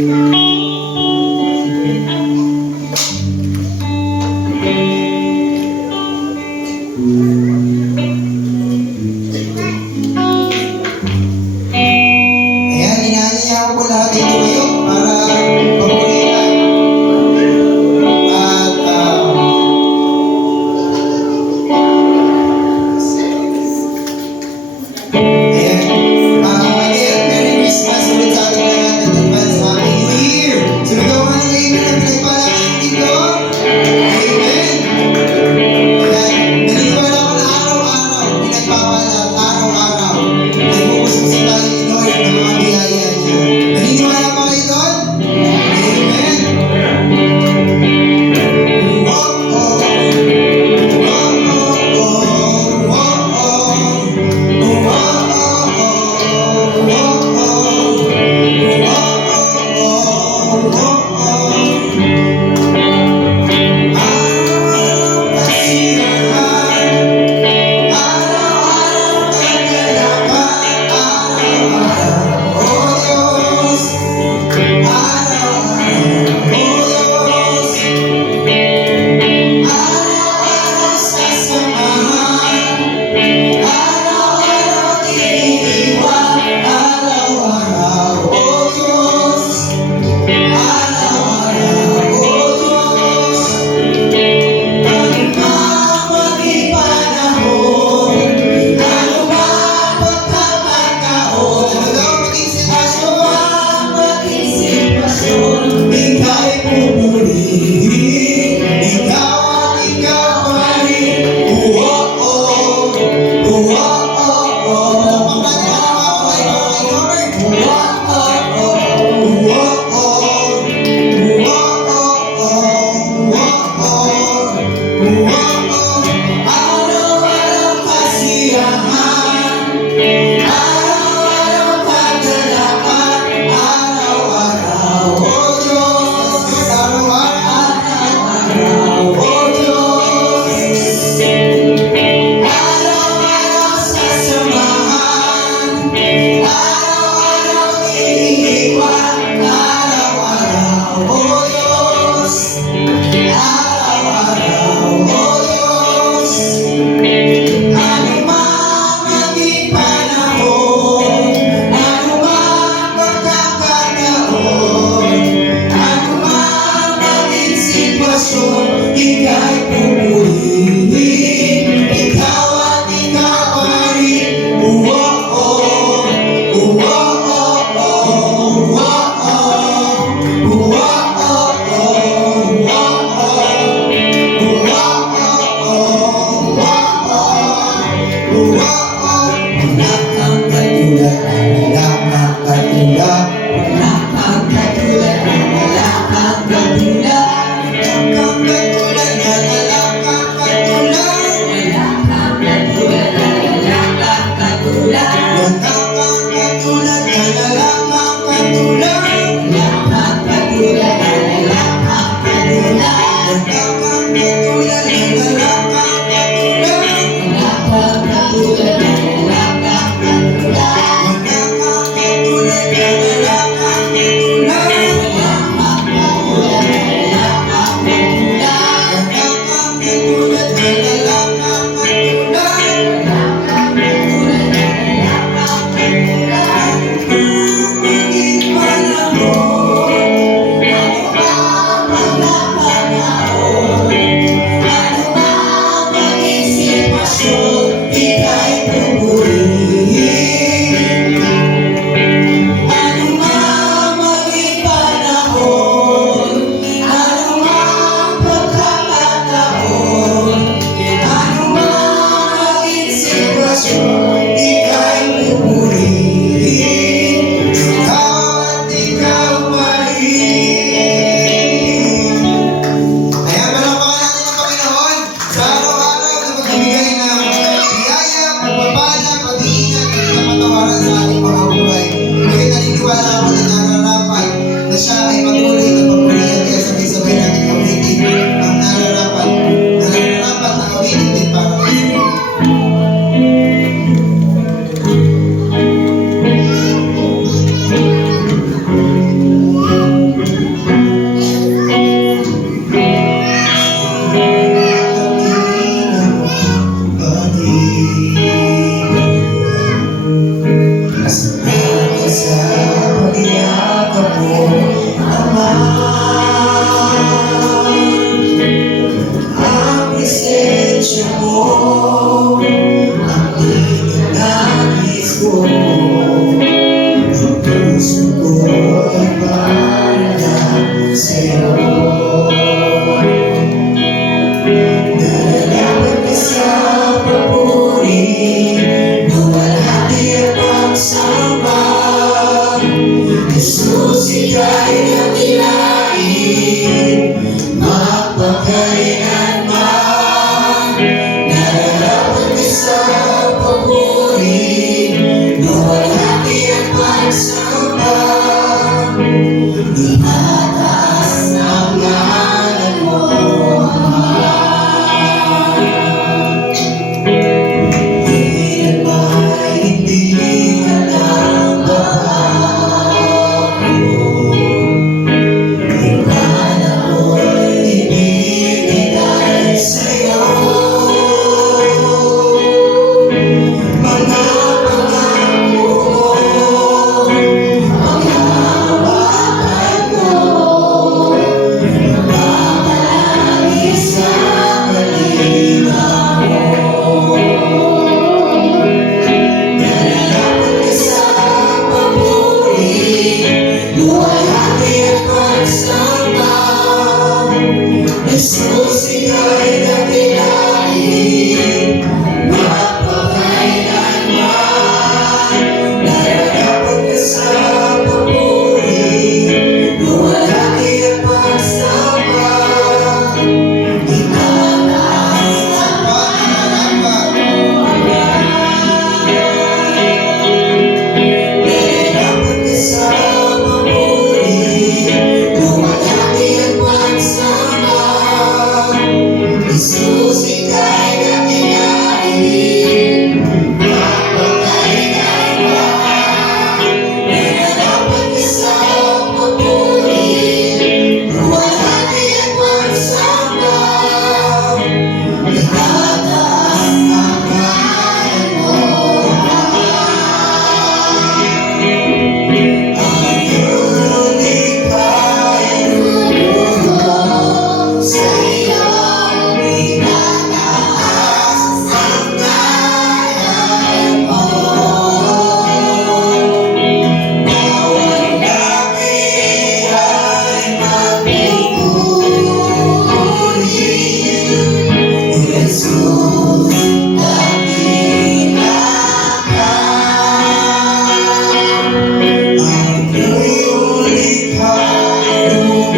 Ayan, inaanyayahan ko po lahat dito kayo para pamulihan. At ayan, again, Merry Christmas ulit sa ating lahat at advance Happy New Year!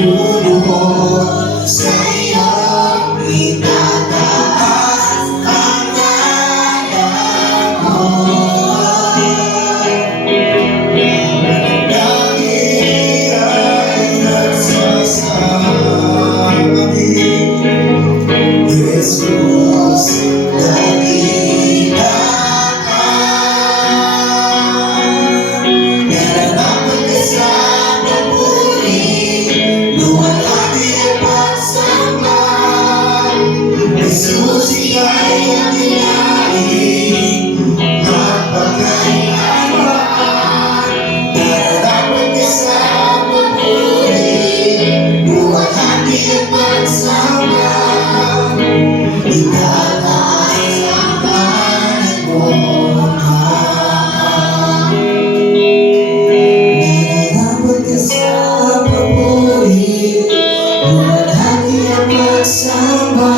lumuhod sa iyong itataas ang ngalan mo. Langit ay nagsasama din, Jesus, dakila ka. Nararapat ka sa papuri, luwalhati at pagsamba. Jesus, ika'y ang nilain, mapagkailanman. Nararapat ka sa papuri, luwalhati at pagsamba. Itataas ang pangalan mo, nararapat ka sa papuri, luwalhati ang pagsamba.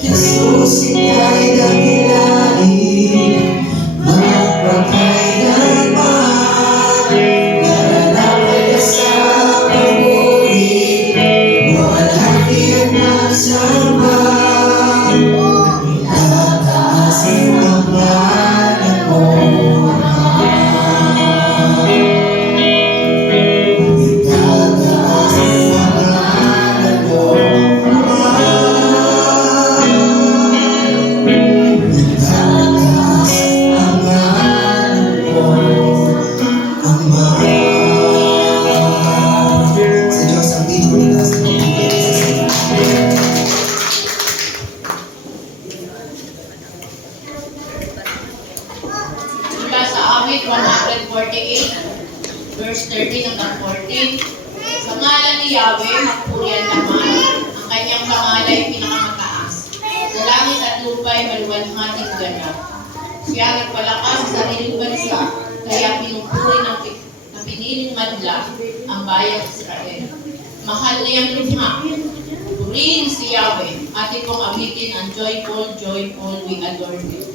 Jesus, ika'y dakilain, magpakailanman. Nararapat ka sa papuri, luwalhati ang pagsamba. Itataas ang pangalan mo, itataas ang pangalan mo, itataas ang pangalan mo, Ama. Sa Diyos ang pinakatas ng pagkakita sa iyo. Mula sa awit 148, verse 13 hanggang 14. Sa ngalan ni Yahweh, magpurihan naman, ang kanyang pangalan ay pinakamataas. Sa langit at lupa ay maluwalhating ganap. Siya nagpalakas sa sariling bansa, kaya pinupuri ng piniling madla ang bayang Israel. Mahal niyang lubha. Purihin si Yahweh, ating kong awitin ang joyful, joyful, we adore you.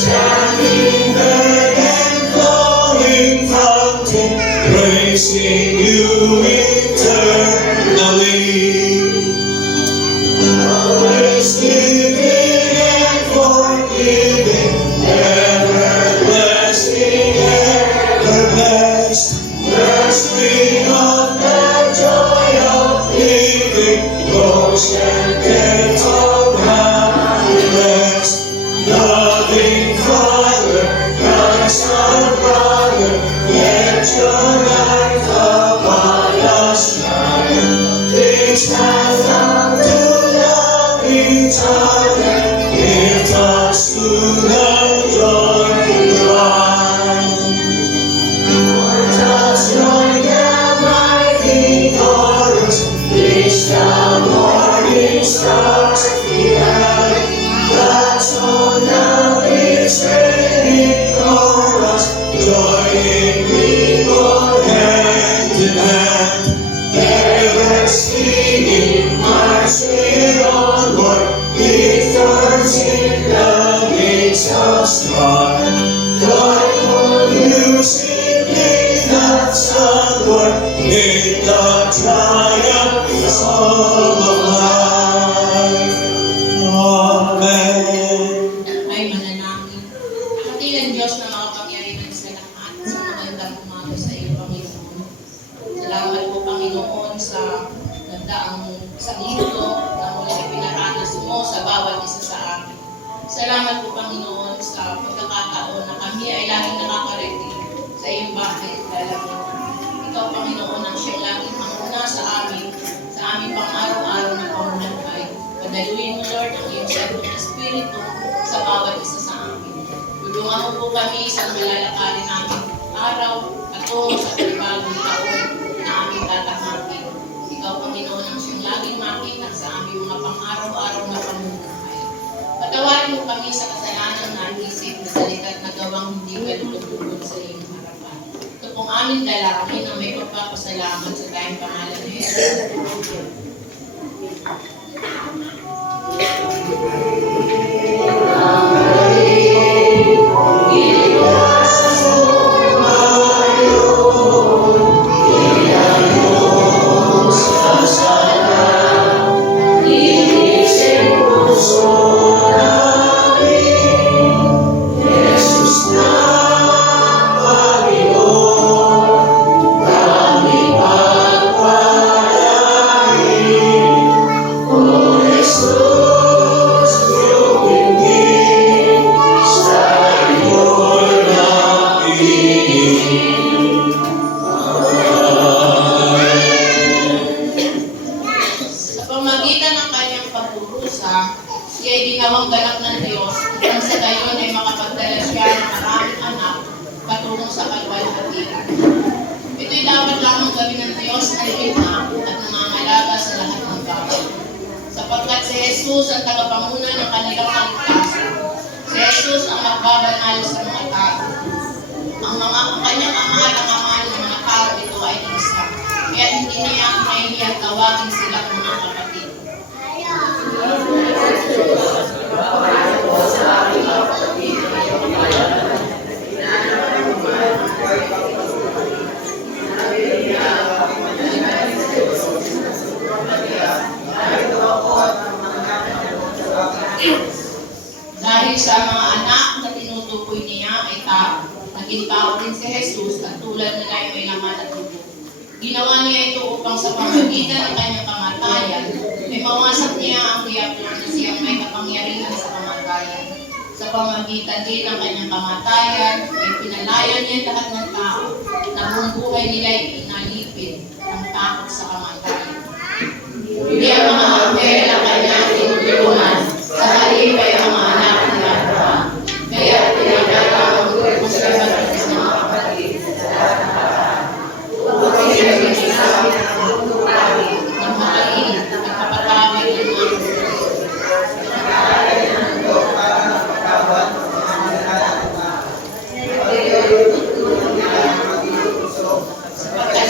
Shining bird and flowing fountain, praising you eternally. Always giving and forgiving, everlasting, ever blessed. The spring of the joy of living, rose and tent of happiness. Loving Father, Christ our brother, let your light magandang umaga sa iyo, Panginoon. Salamat po, Panginoon, sa nagdaang isang linggo na muli pinaranas mo sa bawat isa sa amin. Salamat po, Panginoon, sa pagkakataon na kami ay laging nakakarating sa iyong bahay at lalangin. Ikaw, Panginoon, ang siyang laging manguna sa aming pang-araw-araw na pamumuhay. Padaluin mo, Lord, ang iyong Santo na Espiritu sa bawat isa sa amin. Tulungan mo po kami sa malalakarin namin araw at sa panibagong taon na aming tatamakin. Ikaw, Panginoon, ang siyang laging makita sa aming mga pang-araw-araw na pamumuhay. Patawarin mo kami sa kasalanan na isip, na salita at nagawang hindi kalulubog sa iyong harapan. Ito pong aming dalangin na may pagpapasalamat sa tayong pangalan ni Jesus. Siya ay ginawang ganap ng Diyos upang sa gayon ay makapagdala siya ng maraming anak patungo sa kalwalhati. Ito'y dapat lamang gawin ng Diyos na liima at nangangalaga sa lahat ng tao. Sapagkat si Jesus ang tagapanguna ng kanilang kaligtasan. Si Jesus ang magbabanal sa mga tao. Ang kanyang ama at ang ama ng mga tao ito ay isa. Kaya hindi niya kinahihiyang tawagin silang mga kapatid. Dahil sa mga anak na tinutukoy niya ay tao, naging tao din si Jesus at tulad nila ay may laman at dugo. Ginawa niya ito upang sa pamamagitan ng kanyang kamatayan, ay mawasak niya ang diablo na siyang may kapangyarihan sa kamatayan. Sa pamamagitan din ng kanyang kamatayan, ay pinalaya niya lahat ng tao na buong buhay nila ay inalipin ng takot sa kamatayan. Hindi ang mga anghel ang kanyang tinutulungan, sa halip ay ang mga anak ni Abraham. Kaya pinagdala ang grupo sa mga kapatid sa lahat ng paraan. Upang sila sinasabi ng makainit at kapatawid ng mga sapagkat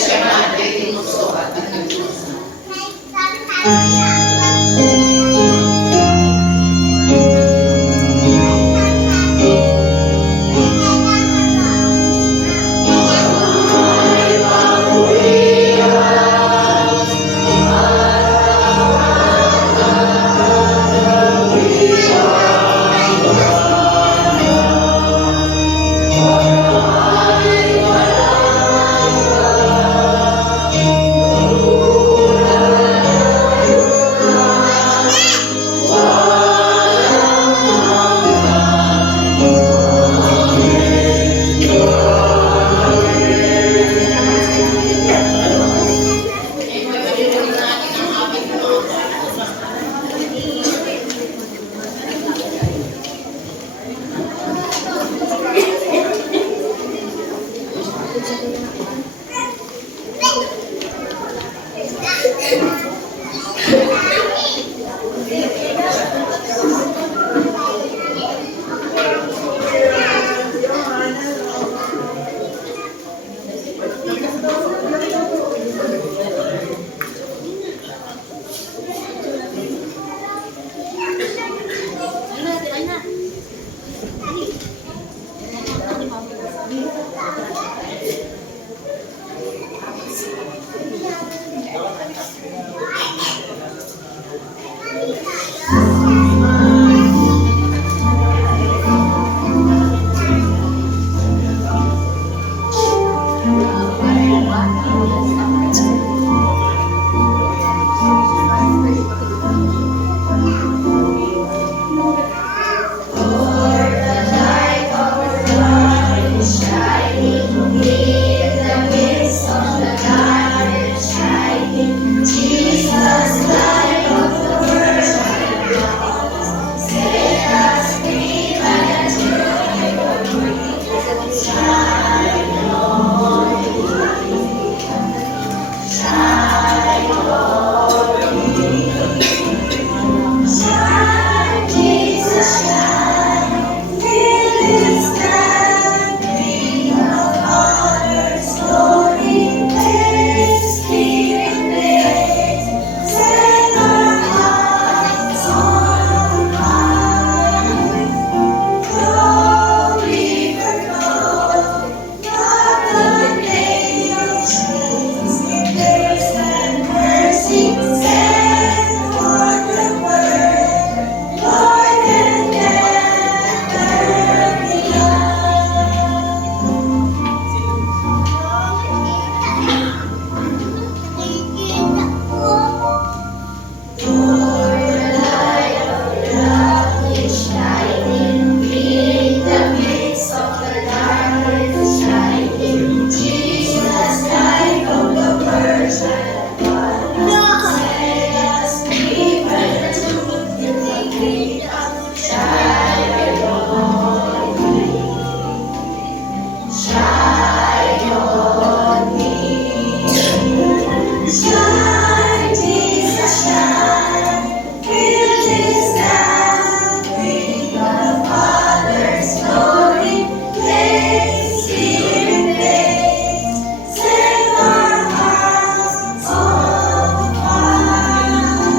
Shine, Jesus, shine, fill this gathering, the Father's glory, place here in place, set our hearts on fire.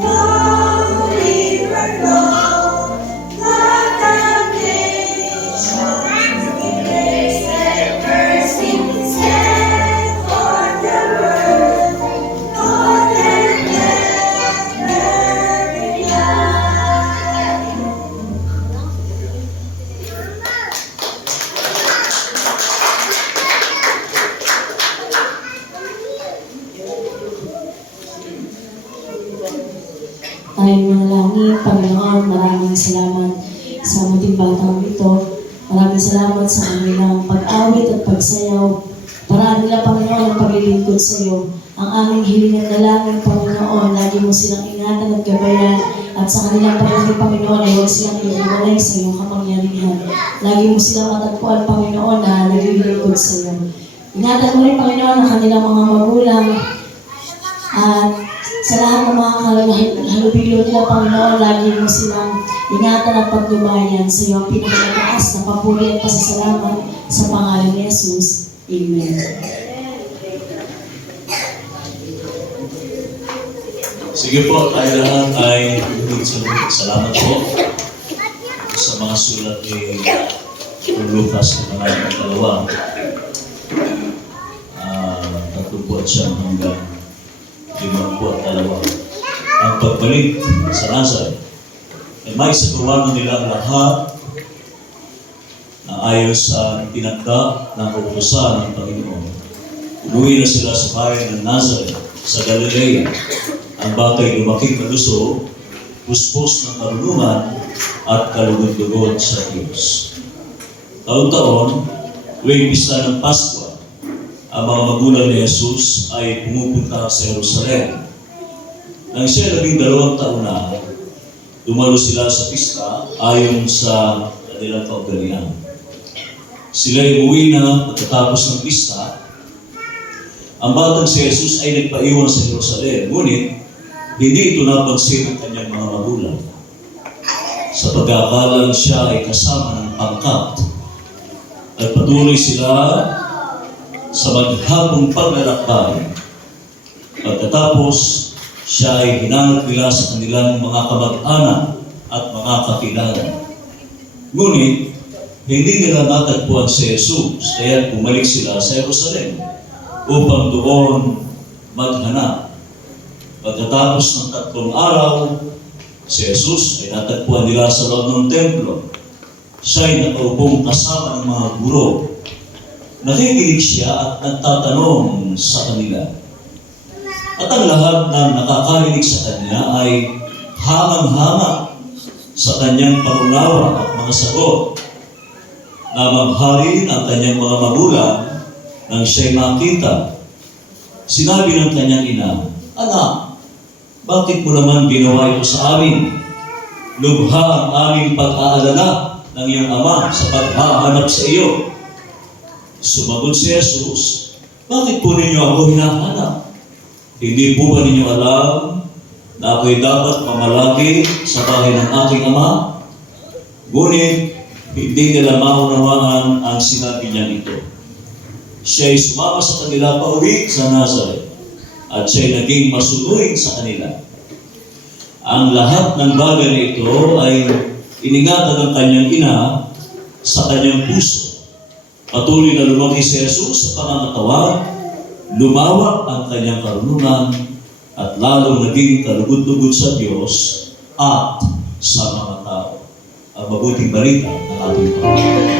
The river flows, like the nations, grace and mercy, set forth the word, Lord, and let there be light. Tayong manalangin, Panginoon, maraming salamat sa muting batang ito. Maraming salamat sa kanilang pag-awit at pagsayaw. Para nila, Panginoon, ang paglilingkod sa iyo. Ang aming hiling at dalangin, Panginoon, lagi mo silang ingatan at gabayan. At sa kanilang paglilingkod, Panginoon, ay huwag silang iiwalay sa iyong kapangyarihan. Lagi mo silang matagpuan, Panginoon, na naglilingkod sa iyo. Ingatan mo rin, Panginoon, ang kanilang mga magulang. At sa lahat ng mga halubilo nila, Panginoon, lagi mo silang ingatan at pagdubayan sa iyo ang pinakamataas na papuri at pasasalamat sa pangalan ni Jesus. Amen. Sige po, tayo lahat ay salamat po sa mga sulat ni Lucas na mga dalawa. Tatlong po at siyang hanggang 52. Ang pagbalik sa Nazareth ay may sagawa na nila lahat na ayon sa tinagda ng kautusan ng Panginoon. Umuwi na sila sa bayan ng Nazareth sa Galilea. Ang batay lumaking malusog, puspos ng karunungan at kalugod-lugod sa Diyos. Taon-taon, tuwing pista ng Paskwa, ang mga magulang ni Jesus ay pumupunta sa Jerusalem. Nang siya 12 taon na, dumalo sila sa pista ayon sa kanilang kaugalian. Sila ay umuwi na pagkatapos ng pista. Ang batang si Jesus ay nagpaiwan sa Jerusalem, ngunit hindi ito napansin ng kanyang mga magulang. Sa pagkakalang siya ay kasama ng pangkat, at patuloy sila sa maghapong paglalakbay. Pagkatapos, siya ay hinanap nila sa kanilang mga kamag-anak at mga kakilala. Ngunit, hindi nila natagpuan si Jesus, kaya bumalik sila sa Jerusalem upang doon maghanap. Pagkatapos ng 3 araw, si Jesus ay natagpuan nila sa loob ng templo. Siya ay nakaupong kasama ng mga guro. Nakikinig siya at nagtatanong sa kanila. At ang lahat ng nakakarinig sa kanya ay hamang-hama sa kanyang pangunawa at mga sagot. Namamhalin ang kanyang mga magulang nang siya'y makita. Sinabi ng kanyang ina, "Anak, bakit mo naman ginawa ito sa amin? Lubha ang aming pag-aalala ng iyong ama sa paghahanap sa iyo." Sumagot si Jesus, "Bakit po ninyo ako hinahanap? Hindi po ba ninyo alam na ako'y dapat mamalagi sa bahay ng aking ama?" Ngunit hindi nila maunawaan ang sinabi niya ito. Siya'y sumama sa kanila pauwi sa Nazareth at siya'y naging masunurin sa kanila. Ang lahat ng bagay na ito ay iningatan ng kanyang ina sa kanyang puso. Patuloy na lumaki si Jesus sa pangangatawan, lumawak ang kanyang karunungan, at lalong naging kalugod-lugod sa Diyos at sa mga tao. Ang mabuting balita ng ating Panginoon.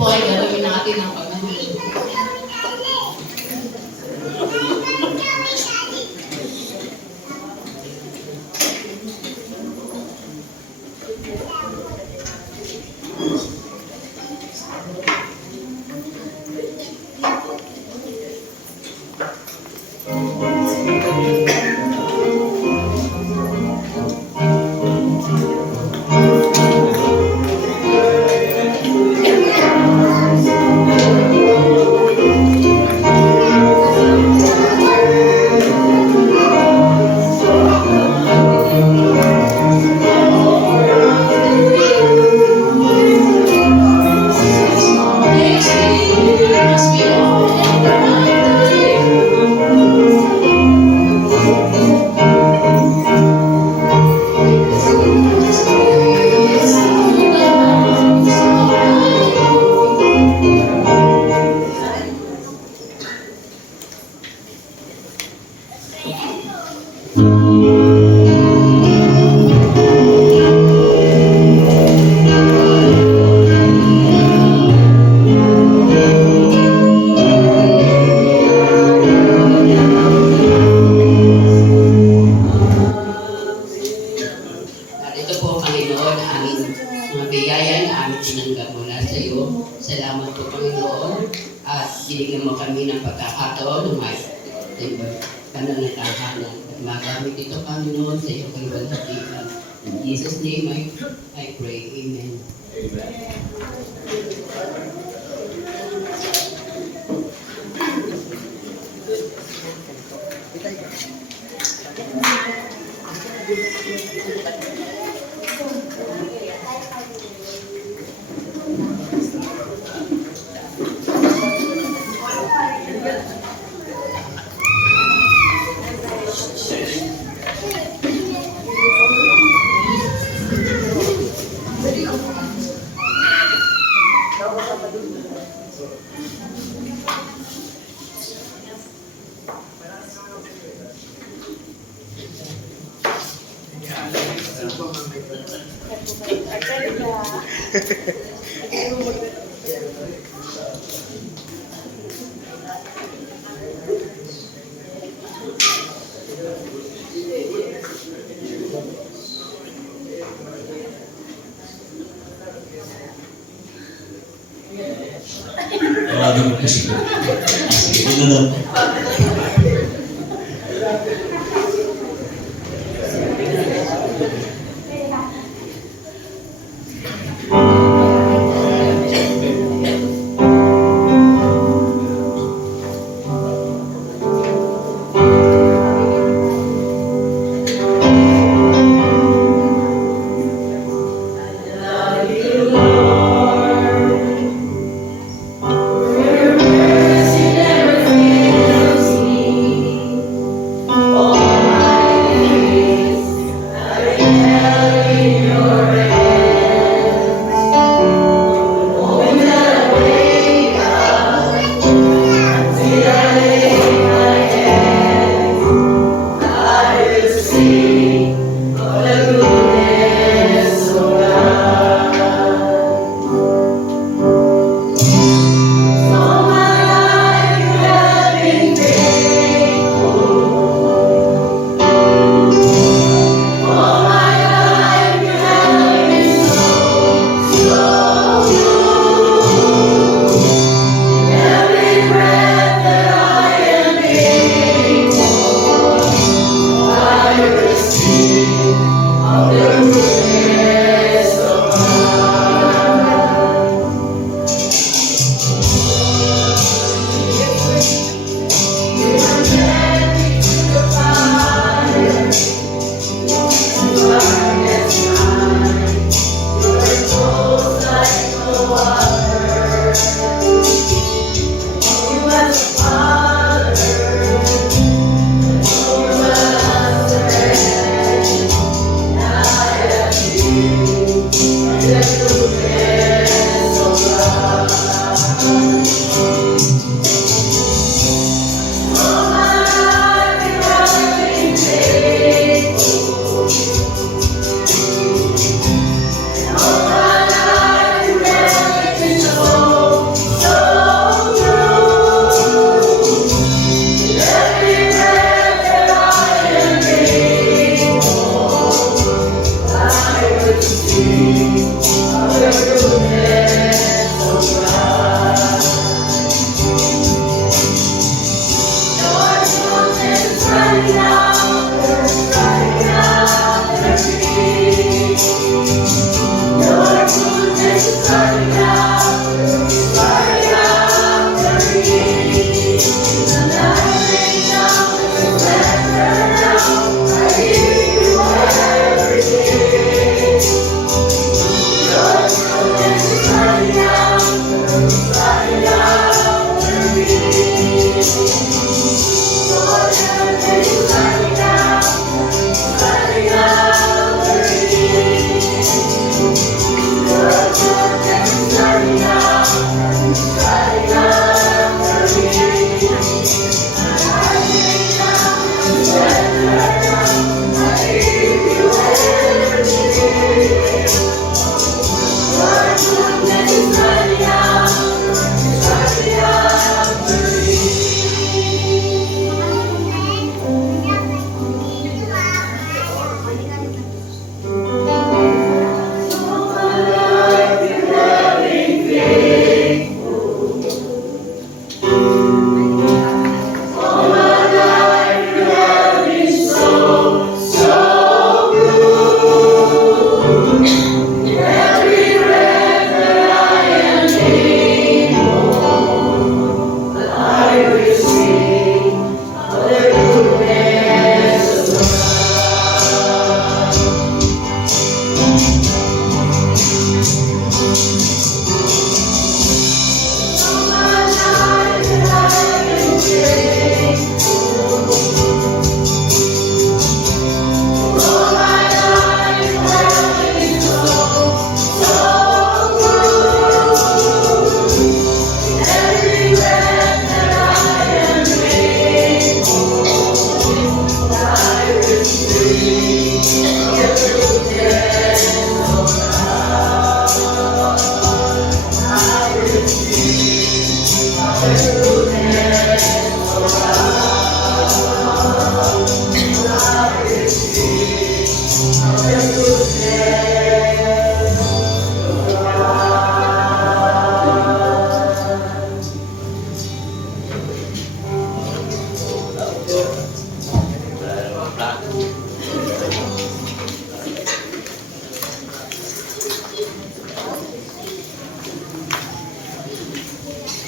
po ay gagawin natin ang pagmamahal. At ito po, Panginoon, aming mga biyaya na aming tinanggap mula sa iyo. Salamat po, Panginoon. At binigyan mo kami ng pagkakataon na may pananatahanan. At magamit ito, Panginoon, sa iyo kalwalhatian. In Jesus' name I pray. Amen. Maraming po sige. Sige, ito na lang. Your mercy never fails me.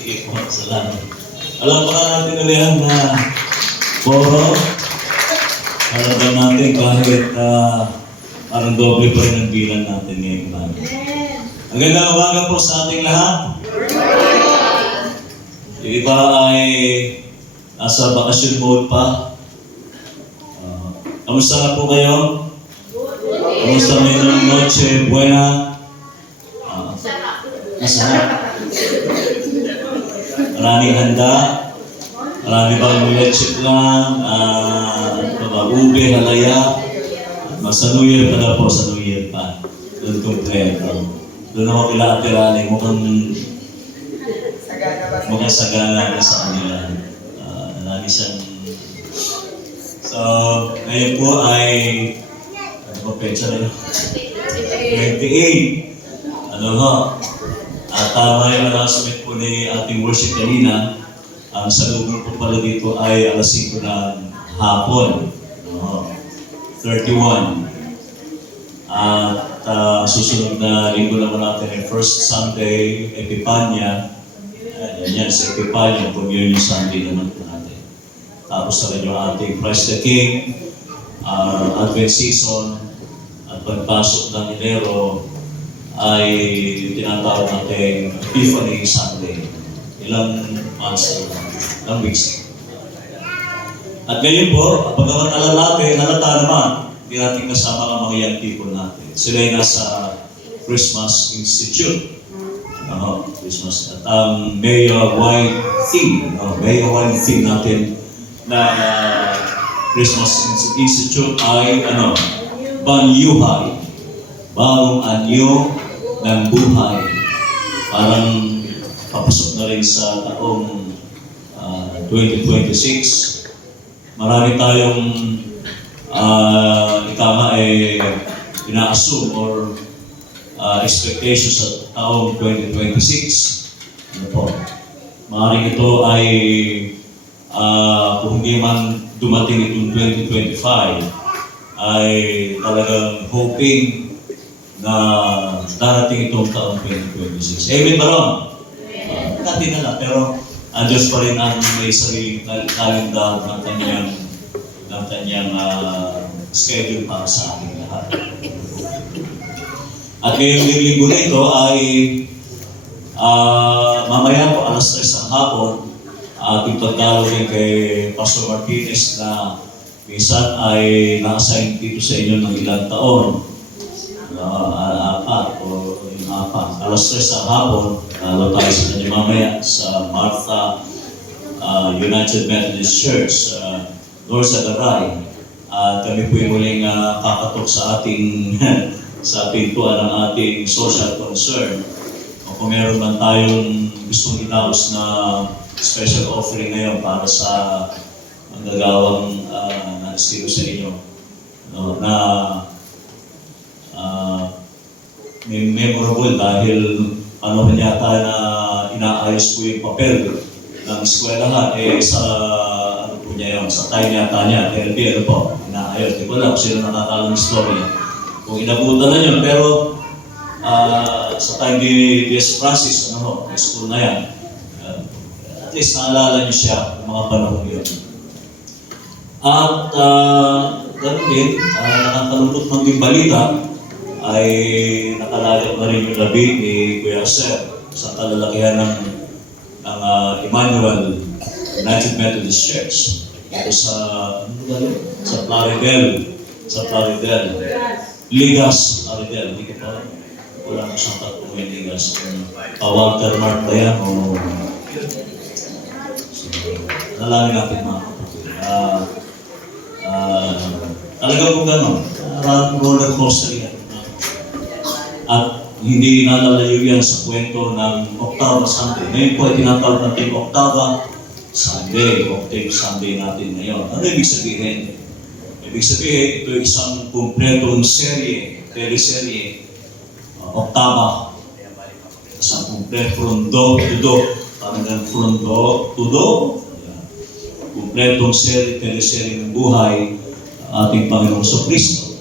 Sige po, salamat. Alam pa natin ulit ang koro. Alam ba natin kahit parang doble pa rin ang bilang natin ngayong umaga. Ang gandang umaga po sa ating lahat. Yung iba ay nasa bakasyon mode pa. Kamusta na po kayo? Kamusta may noche buena? Masarap. Maraming handa. Marami bang leche lang, ube, halaya. Sa New Year pa na po, sa New Year pa. Doon kompleto. Doon ako kila Ate Rani, mukhang sagana na sa kanila. Marami siyang... So, ngayon po ay... Ano ba pecha na yun? 28. Ano ho? At tama yung announcement po ni ating worship kanina. Ang salubong po pala dito ay alas 5 ng hapon. 31. At susunod na linggo naman natin ay First Sunday, Epipanya. Yan sa Epipanya, Communion Sunday naman po natin. Tapos talaga yung ating Christ the King, Advent Season, at pagpasok ng Enero ay tinatawag natin Epiphany Sunday. Ilang months na ilang weeks. At ngayon po, pagkakat halata naman, hindi natin kasama ang mga young people natin. Sila ay nasa Christmas Institute. Christmas. At ang May Wine theme, natin na Christmas Institute ay Banyuhay. Bagong anyo ng buhay. Parang papasok na rin sa taong 2026. Marami tayong ina-assume or expectations sa taong 2026. Ano po? Maaaring ito ay kung hindi man dumating itong 2025 ay talagang hoping na darating itong taong 2026. Amen ba ron? Natin na lang, pero ang Diyos pa rin ang may sariling kalendar ng kanyang schedule para sa ating lahat. At ngayong linggo na ito ay mamaya po alas 3 ng hapon ating pagdalawin kay Pastor Martinez na minsan ay na-assign dito sa inyo ng ilang taon. Alas 3 ng hapon, lalo tayo sa kanya mamaya sa Martha United Methodist Church, North Sagaray. At kami po yung muling kakatok sa ating sa pintuan ng ating social concern. O kung meron man tayong gustong itapos na special offering ngayon para sa manggagawang estilo sa inyo, na memorable dahil ano yata na inaayos po yung papel ng eskwelahan sa ano po niya yun, sa time yata niya, TLB, ano po, inaayos. Di ko alam kung sino nakakalang story. Kung inabutan na yun, pero sa time ni D.S. Francis, may school na yan, at least naalala niyo siya ng mga panahon yun. At ganoon din, nakakalulot ng din balita, ay nakalayo na rin yung labi ni Kuya Sir sa kalalakihan ng Emmanuel United Methodist Church. Ito sa Plaridel. Ligas, Plaridel. Hindi ko pa wala na siyang tatong yung Ligas. Walter Mark ba yan? Nalangin natin mga kapatid. Talagang kung gano'n, roller coaster yan. At hindi nalalayo yan sa kwento ng Octava Sunday. Ngayon po ay tinatawag natin Octava Sunday, Octave Sunday natin ngayon. Ano ibig sabihin? Ibig sabihin, ito ay isang kumpletong serye, teleserye, Octava. Isang kumpleto from do to do. Parang from do to do. Kumpletong serye, teleserye ng buhay ating Panginoong Kristo.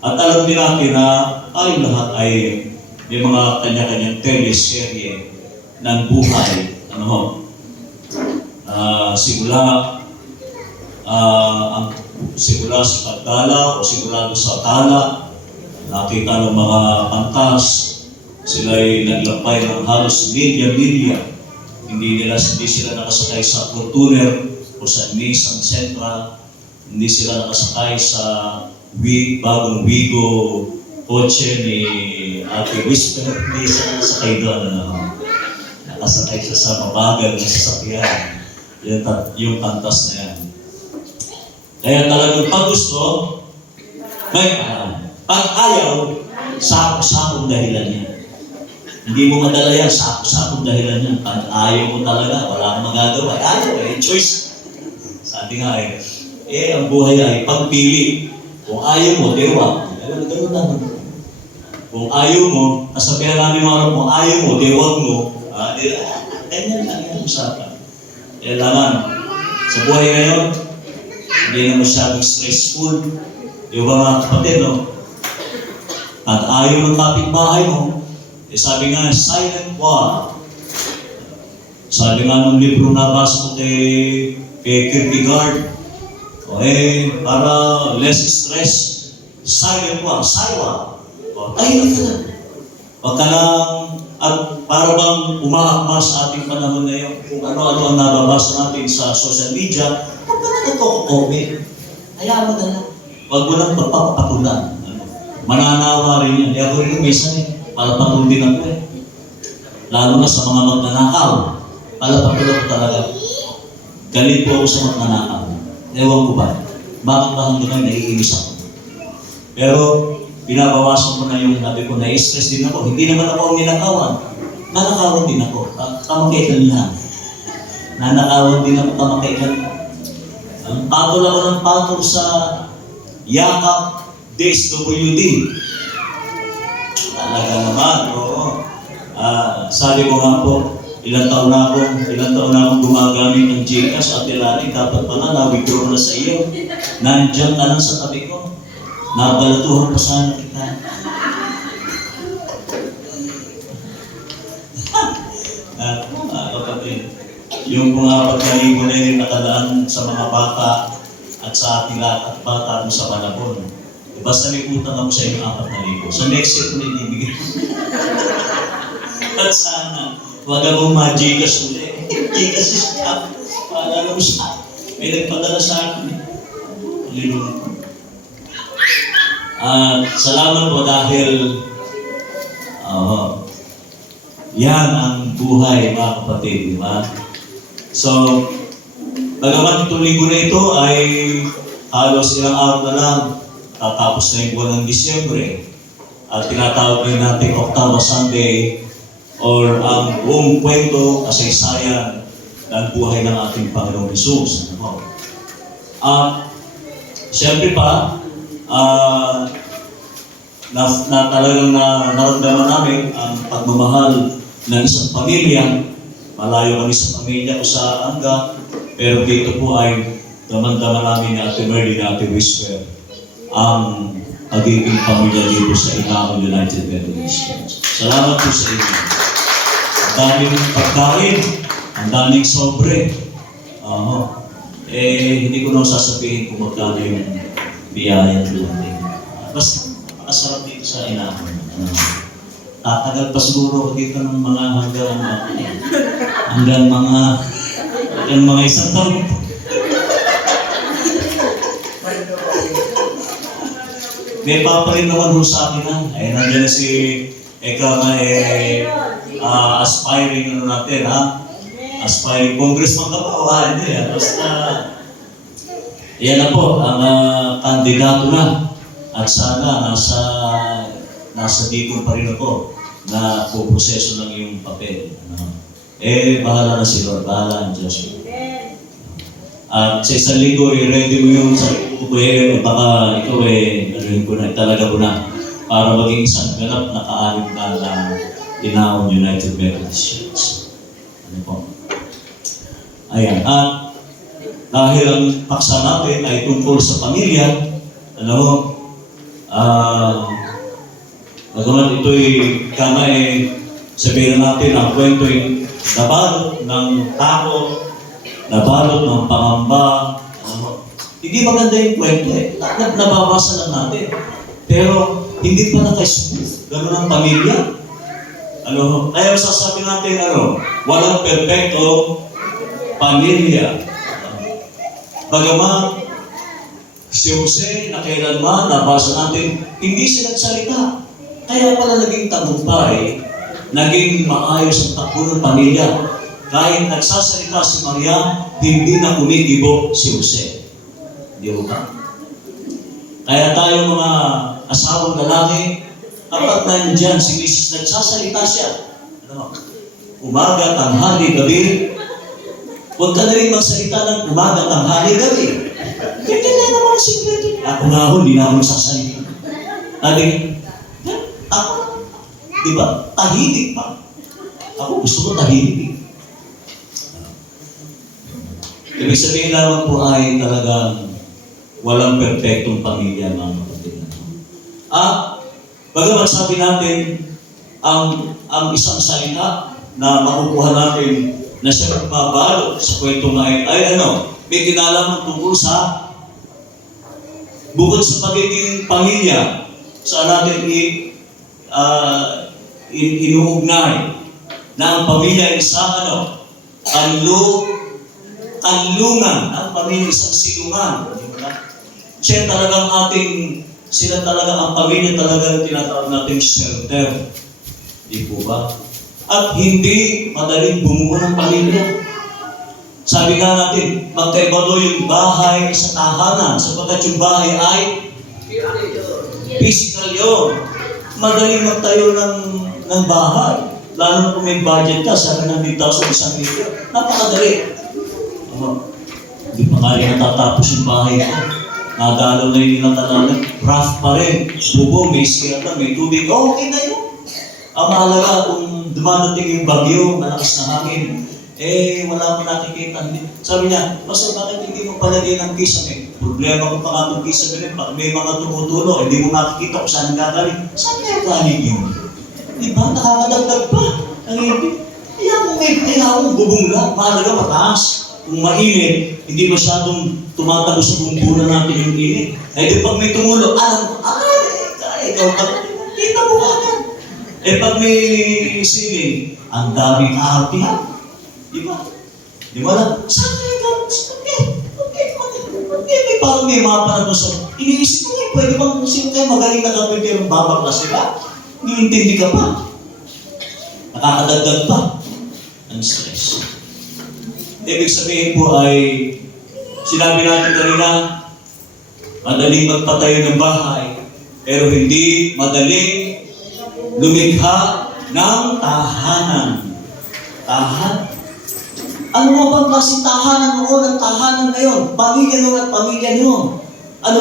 At alam din natin na tayo lahat ay may mga kanya-kanyang teleserye ng buhay ano ho, simula sa pagdala o sigurado sa tala, nakita ng mga pantas, sila'y naglapay ng halos milya-milya. Hindi sila nakasakay sa Fortuner o sa Nissan Sentra, hindi sila nakasakay sa bagong Wigo kotse ni Ate Whisper, hindi sila nakasakay doon. Nakasakay siya sa mabagal na sasakyan. Yung pantas na yan. Kaya talagang pag gusto, may pag ayaw, sakong dahilan yan. Hindi mo madala yan, sakong dahilan yan. Pag ayaw mo talaga, wala kang magagawa. Ayaw choice. Sabi nga ang buhay ay pagpili. Kung ayaw mo, dewa. Ganun lang. Kung ayaw mo, kasabihan namin mga kung ayaw mo, dewag mo. Ganyan lang yung usapan. Kailangan, sa buhay ngayon, hindi na masyadong stressful. Di ba mga kapatid, no? At ayaw ng kapitbahay mo, sabi nga, silent war. Sabi nga nung libro na basa ko kay Kierkegaard, para less stress, silent war, silent. Tahimik ka lang. Huwag ka lang, at para bang umaakma sa ating panahon na yun, kung ano-ano ang nababasa natin sa social media, huwag ka na nagko-comment. Hayaan mo na lang. Huwag mo lang pagpapatulan. Mananawa rin yan. Di ako rin minsan palapatul din ako Lalo na sa mga magnanakaw. Palapatul ako talaga. Galit po ako sa magnanakaw. Ewan ko ba? Bakit ba hanggang naiinis ako? Pero, binabawasan ko na yung sabi ko, na-stress din ako. Hindi naman ako ang ninakawan. Nanakawan din ako. Kamakailan lang. Nanakawan din ako kamakailan lang. Patol ako ng patol sa Yakap DSWD. Talaga naman, oo. Sabi ko nga po, ilang taon na akong gumagamit ng Gcash at Tilani, dapat pala na-withdraw ko na sa iyo. Nandiyan ka lang sa tabi ko. Nabalatuhan pa sana kita. Kapatid, yung mga pagkaligo na yun nakadaan sa mga bata at sa ating lahat at bata mo sa Malabon. Basta may utang ako sa inyo 4,000. So next year ko na ibibigay. At sana, huwag akong ma-Gcash ulit. Gcash is up. Paalala mo sa may nagpadala sa akin. Hallelujah. Salamat po dahil yan ang buhay, mga kapatid, di ba? So, bagamat itong linggo na ito ay halos ilang araw na lang, tatapos na yung buwan ng Disyembre, at tinatawag rin natin Octava Sunday or ang buong kwento, kasaysayan ng buhay ng ating Panginoong Jesus. Siyempre pa, talagang naramdaman namin ang pagmamahal ng isang pamilya. Malayo kami sa pamilya ko sa Anga, pero dito po ay daman-daman namin ni Ate Merly na Ate Whisper ang pagiging pamilya dito sa Inao United Methodist Church. Salamat po sa inyo. Ang daming pagkain, ang daming sobre. Hindi ko na sasabihin kung magkano yung biyaya doon. Basta makasarap dito sa Inao. Tatagal pa siguro dito ng mga hanggang mga isang taon. May paparin naman ho sa akin na. Nandiyan na si Eka nga aspiring natin, ha? Aspiring congressman ka pa, hindi. Basta, yan na po, ang kandidato na. At sana, nasa dikong pa rin ako na puproseso lang yung papel. Bahala na si Lord, bahala ang Diyos. At sa isang linggo, ready mo yung sarili ko, baka ikaw anuhin ko na, talaga ko na, para maging isang ganap na kaalim na ng Inao United Methodist Church. Ano po? Ayan. At dahil ang paksa natin ay tungkol sa pamilya, bagaman ito'y sabihin natin ang kwento yung nabalot ng takot, nabalot ng pangamba. Hindi maganda yung kwento eh. Nababasa lang natin. Pero hindi pa naka-smooth. Ganun ang pamilya. Kaya masasabi natin, walang perfecto pamilya. Bagaman, si Jose, na kailanman, nabasa natin, hindi siya nagsalita. Kaya pala naging tagumpay, naging maayos ang takbo ng pamilya. Kahit nagsasalita si Maria, hindi na kumikibo si Jose. Di ba? Kaya tayo mga asawang lalaki, kapag nandyan si Mrs. nagsasalita siya, umaga, tanghali, gabi, huwag ka na rin magsalita ng umaga, tanghali, gabi. Ganyan lang naman si Pedro. Ako nga ho, hindi na ako magsasalita. Ako, di ba? Tahimik pa. Ako gusto ko tahimik. Ibig sabihin lamang po ay talagang walang perfectong pamilya, mga kapatid. Bagaman sabi natin, ang isang salita na makukuha natin na siya magbabalot sa kwento ngayon ay may kinalaman tungkol sa bukod sa pagiging pamilya, saan natin inuugnay na ang pamilya ay isang kanlungan, ang pamilya isang silungan. Siya talagang sila talaga, ang pamilya talaga tinatawag natin shelter. Di po ba? At hindi madaling bumuo ng pamilya. Sabi nga natin, magkaiba daw yung bahay sa tahanan, sapagkat yung bahay ay physical yun. Madaling magtayo ng bahay. Lalo na kung may budget ka, sabi ng 1,000 million. Napakadali. Hindi pa nga rin natatapos yung bahay ko. Nadalo na yung natalanan. Rough pa rin. Bubong, may sira na, may tubig. Okay na yun. Ang mahalaga kung dumadating yung bagyo, malakas na hangin, wala mo nakikita. Sabi niya, basta bakit hindi mo palagay ng kisame? Problema ko pa nga itong kisame, pag may mga tumutulo, hindi mo makikita kung saan gagaling. Saan kaya galing yun? Diba? Nakakadagdag pa. Kaya kung may kailangan bubong lang, mahalaga mataas. Kung mainit, hindi masyadong tumatago sa bumbulan natin yung init. Di pag may tumulo, ikaw kita mo ka. Pag may siling, ang daming kahartihan. Di ba? Di ba lang? Saan kayo gawin? Okay. Parang may mga panahon sa... Iniisip ko pwede bang kung sino kayo magaling na kapitero ng babakla sila? Hindi intindi ka pa. Nakakadagdag pa. Ang stress. Ibig sabihin po ay, sinabi natin kanina, madaling magpatayo ng bahay, pero hindi madaling lumikha ng tahanan. Ano nga bang klaseng tahanan noon at tahanan ngayon? Pamilya noon at pamilya noon. Ano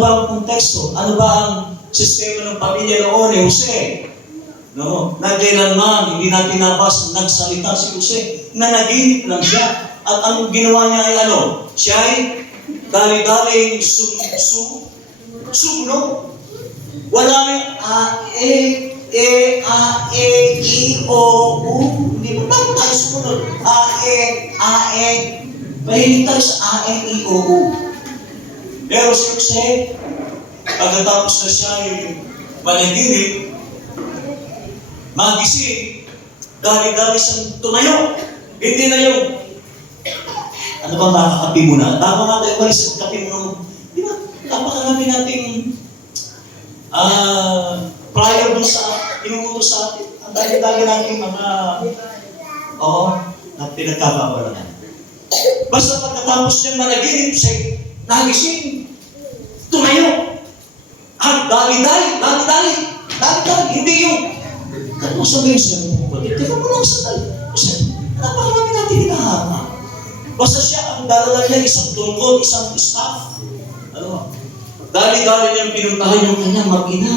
bang konteksto? Ano ba ang sistema ng pamilya noon ni Jose? Nagkailanman, hindi natin nabasa, nagsalita si Jose, na naginip lang siya. At ang ginawa niya ay siya ay dali-daling sumno. Wala may I-O-U. Hindi ba? Bakit tayo sumunod? Mahilig tayo sa I-O-U. Pero si Jose, pagkatapos na siya ay managinip, magising, dali-dali siyang tumayo. Hindi na yung, ano bang nakakapi mo na? Bago nga tayo balik sa kapi mo, di ba? Napakarami nating prior doon sa inuutos sa atin. Ang dali-dali natin mga na pinagkakawalan. Basta pagkatapos niyang managinip, siya nagising, tumayo. At dali-dali, hindi yung kung sabihin siya, teka mo lang sa tali. Kasi napakarami natin hinahanga. Basta siya, ang dala niya isang tungkol, isang staff. Dali-dali niyang pinuntahan yung kanyang mag-ina.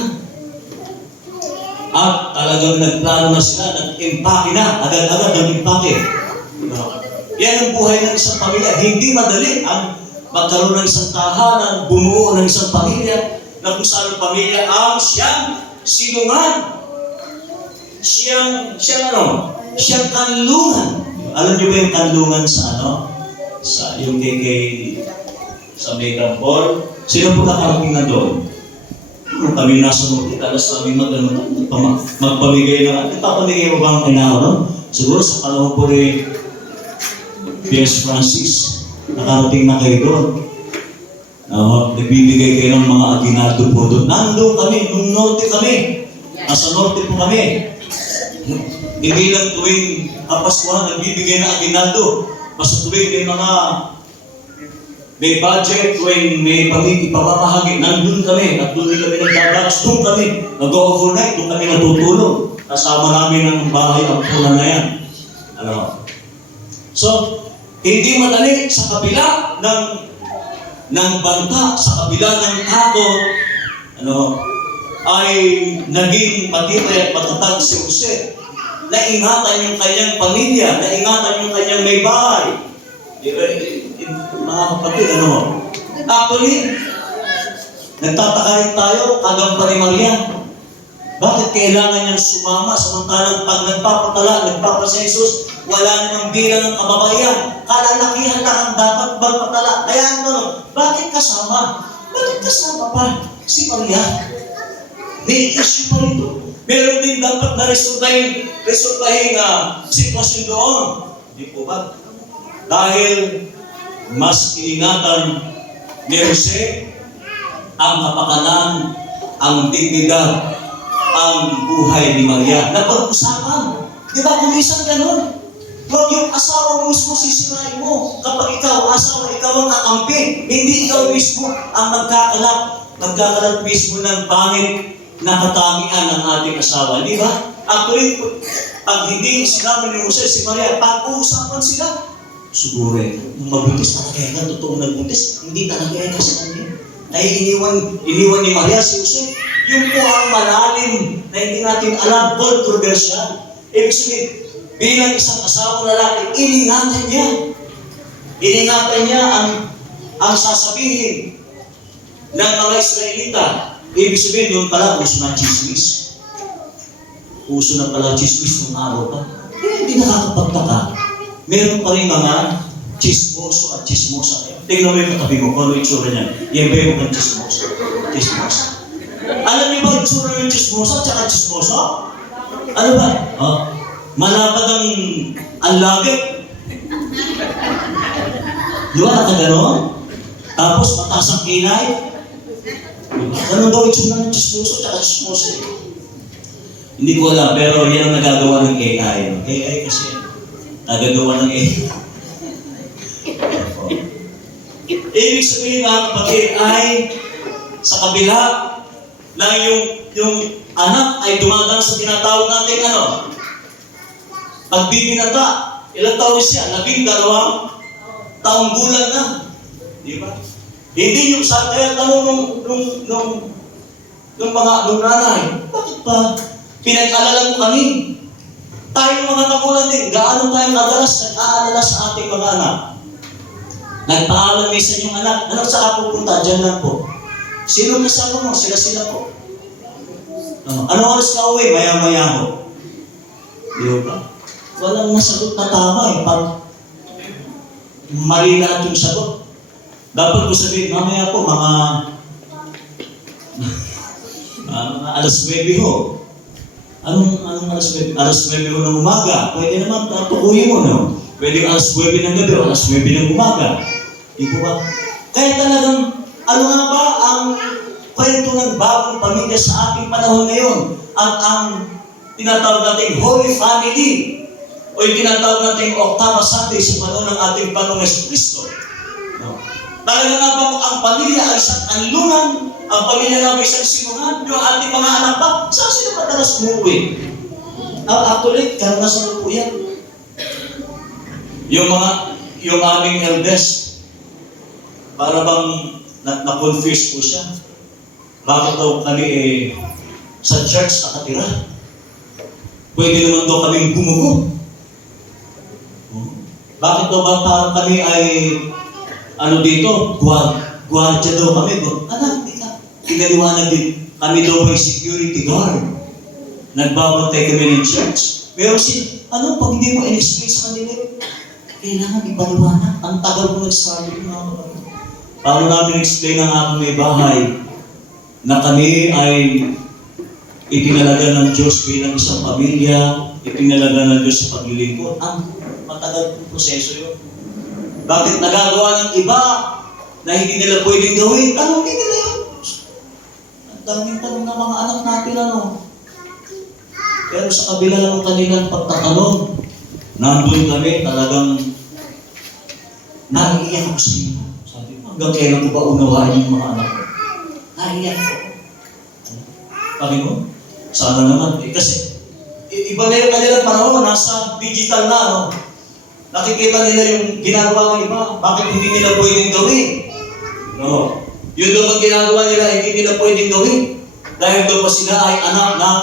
At talagang nagplano na sila, nag-impake na, agad-agad nag-impake. Yan ang buhay ng isang pamilya. Hindi madali ang magkaroon ng isang tahanan, bumuo ng isang pamilya, na kung saan ang pamilya ang siyang silungan. Siyang kanlungan. Alam niyo ba yung kanlungan sa sa yung sa Megan Ball? Sino po nakarating na doon? Kami nasa Mortitalas namin magpamigay ng, nagpapamigay mo ba ang inaw, no? Siguro sa panahon po rin, P.S. Francis, nakarating na kayo doon. Nagbibigay kayo ng mga aginado po doon. Nandun kami, nung norte kami. Nasa norte po kami. Hindi lang tuwing Kapaskuhan, nagbibigay ng aginado. Basta tuwing may budget, tuwing may pamamahagi, nandun kami. At doon kami nagdadaras, doon kami. Nag-overnight, doon kami natutulog. Kasama namin ang bahay, ang punan na yan. So, hindi madali sa kabila ng banta, sa kabila ng takot, ay naging matibay at matatag si Jose. Naingatan yung kanyang pamilya, naingatan yung kanyang may bahay. Mga kapatid, actually, nagtataka rin tayo, kagamba ni Maria. Bakit kailangan niyang sumama samantalang pag nagpapasa Jesus, wala namang bilang ng kababaihan. Kalalakihan lang ang dapat magpatala. Kaya bakit kasama? Bakit kasama pa si Maria? May issue pa rito. Meron din dapat na resultahin sitwasyon doon. Hindi po ba? Dahil mas iningatan ni Jose ang kapakanan, ang dignidad, ang buhay ni Maria. Napag-usapan. Di ba kung isang ganun? Huwag yung asawa mo mismo sisirain mo. Kapag ikaw, asawa, ikaw ang kakampi. Hindi ikaw mismo ang nagkakalat mismo ng pangit na katangian ng ating asawa. Di ba? Actually, pag hindi sinabi ni Jose si Maria, pag-uusapan sila. Siguro nung magbuntis na kaya totoo nagbuntis, hindi talaga yan sa kanya. Ay iniwan ni Maria si Jose. Yung po ang malalim na hindi natin alam, controversial. Ibig sabihin, bilang isang asawa lalaki, iningatan niya. Iningatan niya ang sasabihin ng mga Israelita. Ibig sabihin, noon pala, uso na chismis. Uso na pala chismis nung araw pa. Hindi nakakapagtaka. Meron pa rin mga chismoso at chismosa. Tingnan mo yung katabi mo, kung ano yung itsura niya. Yan ba yung mga chismoso? Chismosa. Alam niyo ba yung itsura yung chismosa at saka chismoso? Ano ba? Malapad ang labit. Di ba nakaganon? Tapos mataas ang kinay. Ganun daw itsura ng chismoso at saka chismosa. Hindi ko alam, pero yan ang nagagawa ng AI. AI kasi nagagawa ng AI. Ibig sabihin mga kapatid ay sa kabila na yung anak ay dumadaan sa tinatawag natin pagbibinata. Ilang taon siya? 12 taong gulang na. Di ba? Hindi yung sa kaya tanong nung nanay, bakit pa pinag-alala mo kami? Tayo mga magulang din, gaano tayo kadalas nag-aalala sa ating mga anak? Nagpaalam minsan yung anak, anak saan pupunta? Diyan lang po. Sino kasama mo? Sila po. Anong oras ka uwi? Maya-maya ho. Di ba? Walang nasagot na tama Pag mali lahat yung sagot. Dapat ko sabihin, mamaya po, mga alas 9 ho. Anong alas 9? Alas 9 ho ng umaga. Pwede naman, tukuyin mo, no? Pwede alas 9 ng gabi o alas 9 ng umaga. Di po ba? Kaya talagang, ano nga ba ang kwento ng bagong pamilya sa ating panahon ngayon? At ang tinatawag nating Holy Family o yung tinatawag nating Octava Sunday sa panahon ng ating Panginoong Jesucristo. No? Talaga nga ba ang pamilya ay isang kanlungan, ang pamilya nga ba isang sinuhan, yung ating mga anak ba, saan sila madalas umuwi? Actually, karanasan po yan. Yung aming eldest, para bang na-confuse po siya. Bakit daw kami sa church nakatira? Pwede naman daw kaming bumuko. Bakit daw ba kami ay dito? Guardia daw kami. Anak, hindi ka. Pinaliwanag din. Kami daw ay security guard. nagbabantay kami ng church. Pero pag hindi mo in-explain sa kanila, kailangan ipaliwanag. Ang tagal mo nag-struggle mga kapatid. Paano namin explain ang aking may bahay na kami ay itinalaga ng Diyos bilang isang pamilya, itinalaga ng Diyos sa paglilingkod. Ang matagal ng proseso yun. Bakit nagagawa ng iba na hindi nila pwedeng gawin? Tanong din nila yun. Ang daming tanong ng mga anak natin, Pero sa kabila ng kanilang pagtatanong, nandun kami talagang naiiyak ako sa inyo. Sabi ko, hanggang kailan ko ba unawain yung mga anak ko? Naiiyak ko. Panginoon, sana naman. Kasi, iba na yung kanilang panahon, nasa digital na, Nakikita nila yung ginagawa ng iba. Bakit hindi nila pwedeng gawin? No. Yun daw ang ginagawa nila, hindi nila pwedeng gawin. Dahil daw pa sila ay anak ng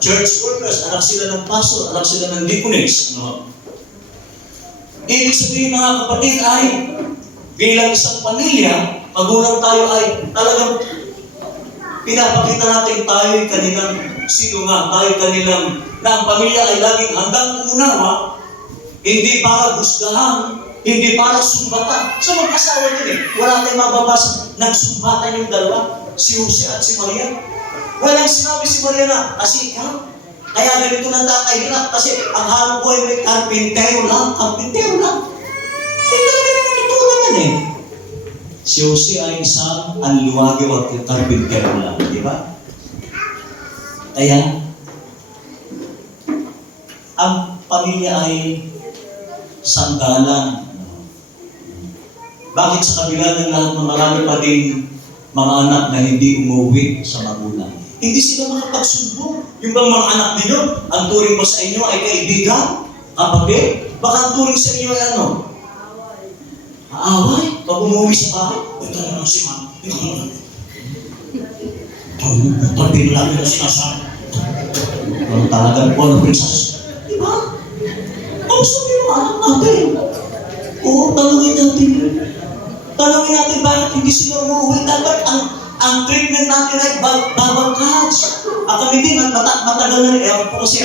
church workers, anak sila ng pastor, anak sila ng deaconess. No. Ibig sabihin mga kapatid ay, bilang isang pamilya, magulang tayo ay talagang pinapakita natin tayo'y kanilang sinungan, tayo'y kanilang, na ang pamilya ay laging handang umunawa, hindi para husgahan, hindi para sumbatan. Sa mag-asawa din wala tayong mababasa ng sumbatan yung dalawa, si Jose at si Maria. Walang sinabi si Maria na, kasi ikaw, kaya ganito na tatahirap, kasi ang harap ko ay may karpintero lang. Ito naman Si Jose ay isang anluwagi at karpintero lang, di ba? Kaya, ang pamilya ay sanggalang. Bakit sa kabila ng lahat ng marami pa din mga anak na hindi umuwi sa magulang? Hindi sila makapagsumbong. Yung bang mga anak ninyo, ang turing mo sa inyo ay kaibigan, kapatid? Baka ang turing sa inyo ay ano? Aaway? Pag umuwi sa bahay, ito na lang si ma'am. Pagpilo lang nila sinasabi. Talagang po ng princess. Diba? Ang sabi ng anak natin. Oo, talungin natin bakit hindi sila umuwi. Dapat ang treatment natin ay babangkas. At kami din, matagal na rin. Ewan po kasi,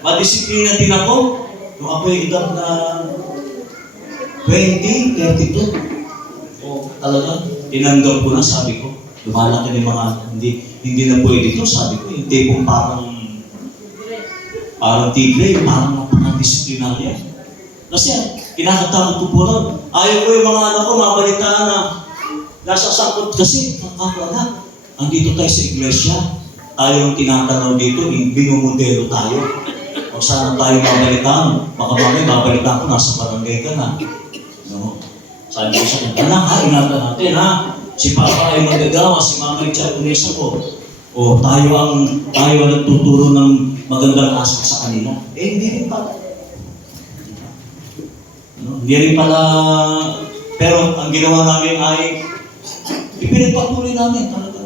madisiplina din ako. Nung ako yung edad na 20, 32. O talaga, tinanggap ko na, sabi ko. Lumalaki ng mga hindi na pwede ito. Sabi ko, yung tipong parang tigre, parang napaka-disiplinarya. Kasi kinakatakot ko po nun. Ayaw ko yung mga anak ko mabalitaan na nasa sakot kasi kakakalaga. Andito tayo sa iglesia. Tayo ang tinatanaw dito, binumodelo tayo. Kung sana tayo mabalitaan, baka mabalitaan ko, nasa barangay ka na. No? Sabi ko sa kanya, anak ha, ingatan natin ha. Si Papa ay magagawa, si Mama ay Japanese ako. O tayo ang nagtuturo ng magandang aspect sa kanila. Hindi rin pala. Hindi rin pala, pero ang ginawa namin ay, ipinagpatuloy namin talaga.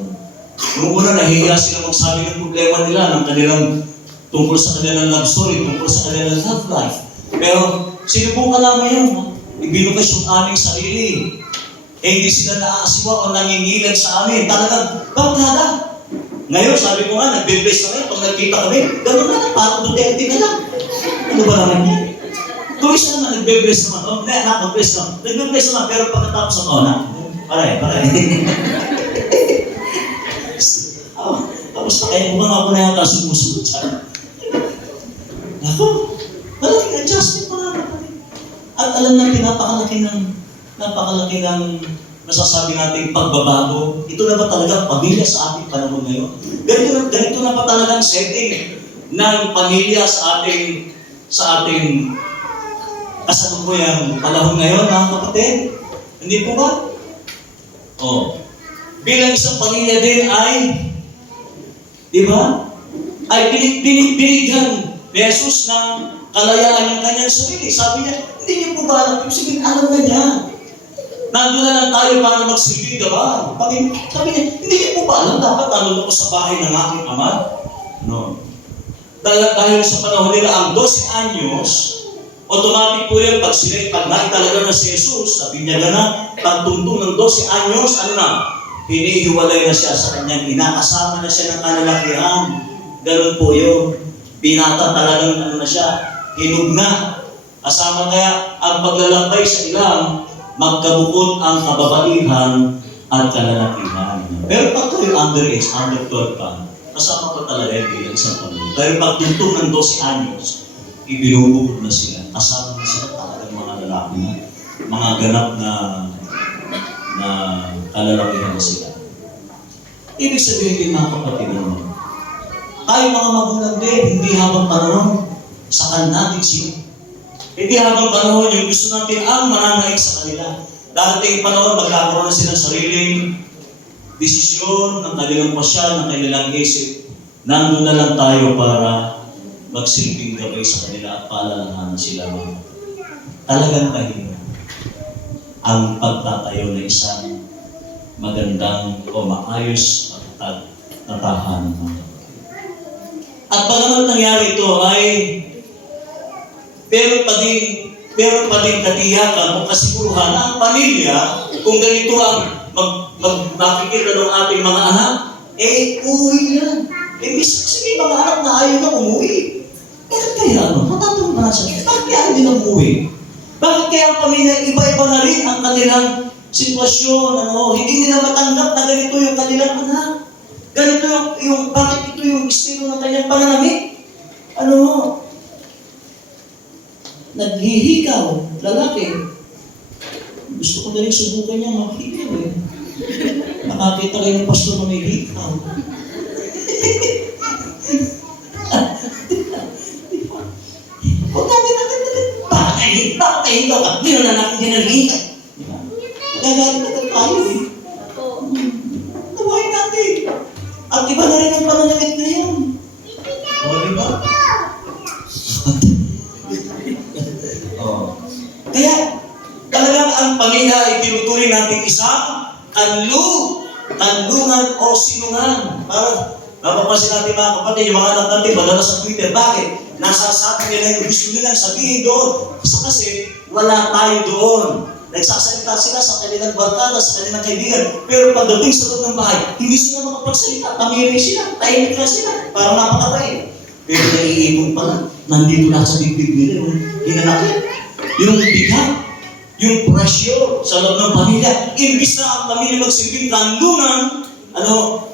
Noong una, nahihiya sila magsabi ng problema nila, ng kanilang, tungkol sa kanilang love story, tungkol sa kanilang love life. Pero, sinubukan namin yun. Ibinukas yung aming sarili. Hindi sila naaasiwa o nangingilan sa amin. Talagang, bagada. Ngayon, sabi ko nga, nagbe-bless na ngayon. Pag nagkita kami, gano'n na, parang Duterte na lang. Ano ba naman yun? Tuwis na naman, nagbe-bless naman. O, hindi, anak, mag-bless naman. Nagbe-bless naman, pero pagkatapos ako, na, paray. Tapos na kayo, kung ako na yata sumusunod siya. Ako, malaking adjustment mga kapatid. At alam natin, napakalaki ng nasasabi natin pagbabago. Ito na ba talaga pamilya sa ating panahon ngayon? Ganito na ba talagang setting ng pamilya sa ating kasalukuyang panahon ngayon, mga kapatid? Hindi po ba? Bilang isang pamilya din ay, di ba? Ay binigyan ni Jesus ng kalayaan ng kanyang sarili. Sabi niya, hindi niyo po ba alam? Ibig sabihin, alam na niya. Nandun na lang tayo para magsilbing gawa. Sabi niya, hindi niyo po ba alam? Dapat nandun ako sa bahay ng aking ama? No. Dahil sa panahon nila, ang 12 anyos, automatic po yun, pag naitalaga na si Jesus, sabi niya na, pagtungtong ng 12 anyos, hinihiwalay na siya sa kanyang ina, kasama na siya ng kalalakihan. ganun po yun. Binata talagang ano na siya, hinog na. Kasama kaya ang paglalakbay sa ilang, magkabukod ang kababaihan at kalalakihan. Pero pag kayo underage, under 12 pa, kasama ko talaga yung bilang sa Panginoon. Pero pag tuntong ng 12 anyos, ibinubukod na sila. Kasama na sila talagang mga lalaki na, mga ganap na kalalakihan na sila. Ibig sabihin din mga kapatid naman, tayo mga magulang din, hindi habang panahon, sakal natin sila. Hindi habang panahon yung gusto natin ang mananaig sa kanila. Darating panahon, magkakaroon na silang sariling desisyon ng kanilang pasya, ng kanilang isip. Nandun na lang tayo para magsilbing gabay sa kanila at paalalahanan sila. Talagang tahimik ang pagtatayo ng isang magandang o maayos at tahanan. At bagamat nangyari ito ay pero pa din katiyakan o kasiguruhan ang pamilya kung ganito ang makikita ng ating mga anak, uwi yan. Sige, mga anak na ayaw na umuwi. Bakit kaya matatanong na siya, bakit kaya hindi na umuwi? Bakit kaya ang pamilya, iba-iba na rin ang kanilang sitwasyon, hindi nila matanggap na ganito yung kanilang anak. Ganito bakit ito yung estilo ng kanyang pananamit? Naghihikaw, lalaki. Gusto ko na rin subukan niya maghikaw eh. Nakakita kayo ng pastor na may hikaw. Huwag natin bakit tayo hikaw ka? Hindi na lalaki din ang hikaw. Nagagalit na tayo eh. Nawain natin. At iba na rin ang pananamit ngayon. O, diba? Kaya, talagang ang pamilya ay tinuturing natin isang kanlungan o sinungan. Para napapansin natin mga kapatid, yung mga anak natin, madala sa Twitter. Bakit? Nasasabi nila yung gusto nilang sabihin doon. Kasi wala tayo doon. Nagsasalita sila sa kanilang barkada, sa kanilang kaibigan. Pero pagdating sa loob ng bahay, hindi sila makapagsalita. Tamiri sila, tahimik na sila. Parang napakatay. Pero naiipon pala. Nandito lahat sa bibig nila. Hinanakit. Yung bigat, yung pressure sa loob ng pamilya. Imbis na ang pamilya magsilbing kanlungan,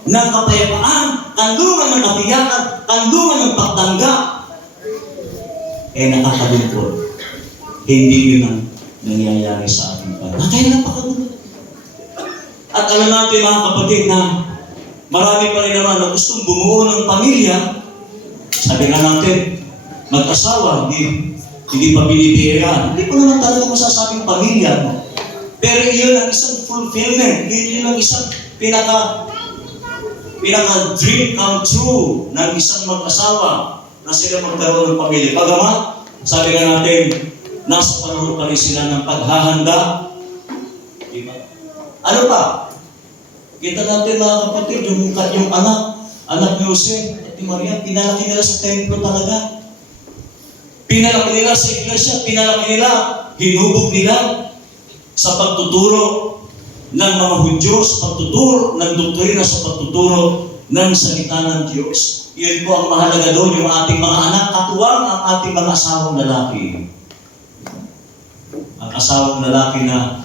ng kapayapaan, kanlungan ng kapiyakan, kanlungan ng pagtanggap, nakakalungkot. Hindi yun ang nangyayari sa ating pamilya. Kaya napakagulo. At alam natin mga kapatid na marami pa rin naman na gustong bumuo ng pamilya. Sabi nga natin, mag-asawa, hindi pa binibiyayaan. Hindi pa naman talaga masasabing pamilya. No? Pero iyon ang isang fulfillment. Iyon ang isang pinaka-dream come true ng isang mag-asawa na sila magkaroon ng pamilya. Bagamat, sabi nga natin, nasa panahon pa rin sila ng paghahanda. Diba? Ano pa? Kita natin mga kapatid, yung anak ni Jose at ni Maria, pinalaki nila sa templo talaga. Pinalaki nila sa iglesia, pinalaki nila, hinubog nila sa pagtuturo ng mga Hudyo, sa pagtuturo ng doktrina, sa pagtuturo ng salita ng Diyos. Iyon po ang mahalaga doon, yung ating mga anak, katuwang ang ating mga asawang lalaki. Ang asawang lalaki na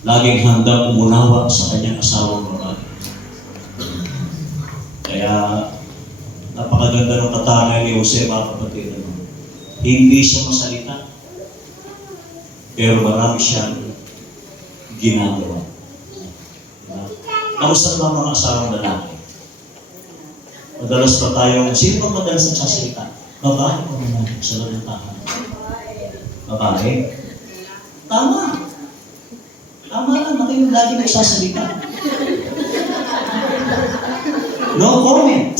laging handang umunawa sa kanyang asawang babae. Kaya, napakaganda ng katangian ni Jose, mga kapatid. Hindi siya masalita, pero marami siyang ginagawa. Kamusta naman mga asawang lalaki? Madalas pa tayo, sino ba madalas nagsasalita? Babae o lalaki sa loob ng tahanan? Babae? Tama. Tama lang, na kayo lagi nagsasalita. No comment.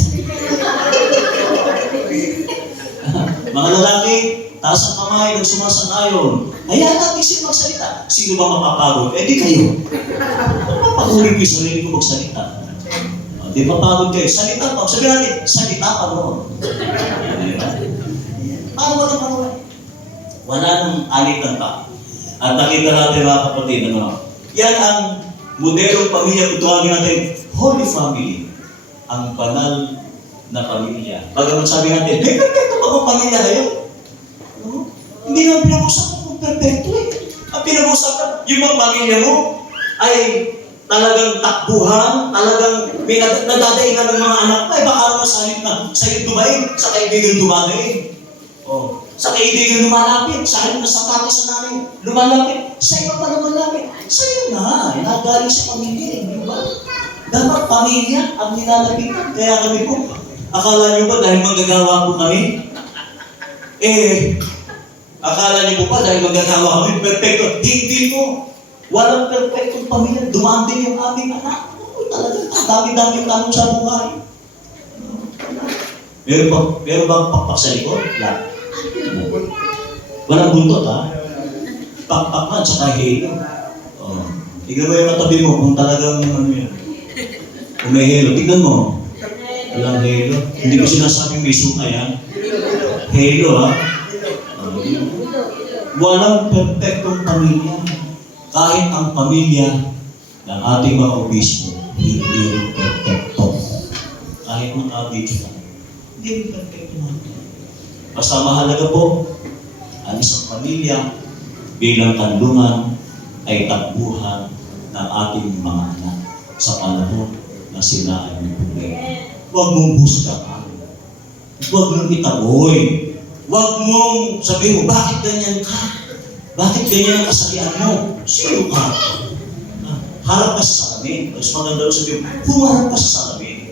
Mga lalaki, taas ang kamay, nagsumasang-ayon. Hayaan natin sila magsalita. Sino ba mapapagod? Di kayo. Papagurin ko yung sarili ko magsalita. Di mapagod kayo. Salita pa. Sabi natin, salita pa noon. Paano wala pa noon? Wala nang alitan pa. At nakita natin mga kapatid, yan ang modelong pamilya kung tawagin natin, Holy Family. Ang banal na pamilya. Bagamat sabi natin, may perfecto pa bang pamilya kayo? No? Hindi naman pinag-usapan kung perfecto eh. Ang pinag-usapan, yung mga pamilya mo ay talagang takbuhan, talagang may nadadaingan ng mga anak mo, ay baka naman salit na sa'yo dumain, sa kaibigan dumadain. Oh. Sa kaibigan lumalapit, sa halip na sapatos sa nanay, lumalapit, sa iyo pa lumalapit. Sa iyo na, nagaling sa pamilya, di ba? Dapat pamilya ang nilalapitan. Kaya kami po, akala niyo ba dahil manggagawa po kami? Akala niyo po ba dahil manggagawa kami, perfecto? Hindi po. Walang perfectong pamilya. Dumaan din yung aming anak. Talagang dami-dami yung tanong sa buhay. Meron bang pakpak sa likod? Wala. Walang buntot, ha? Pakpak na, tsaka halo. Oh. Tignan mo yung katabi mo kung talagang ano yan. Kung may halo, tignan mo. Walang halo. Hindi ko sinasabing may suka yan. Halo, ha? Walang perfectong pamilya. Kahit ang pamilya ng ating mga obispo, hindi perfecto. Kahit nakabidyo ka, hindi perfecto natin. Basta mahalaga po, ang isang pamilya bilang kandungan ay takbuhan ng ating mga anak sa panahon na sila ay may problema. Huwag mong husgahan. Huwag mong itaboy. Huwag mong sabihin mo, bakit ganyan ka? Bakit ganyan ang kasalian mo? Sino ka? Harap ka sa salamin. Mas maganda rin sabihin, humarap ka sa salamin.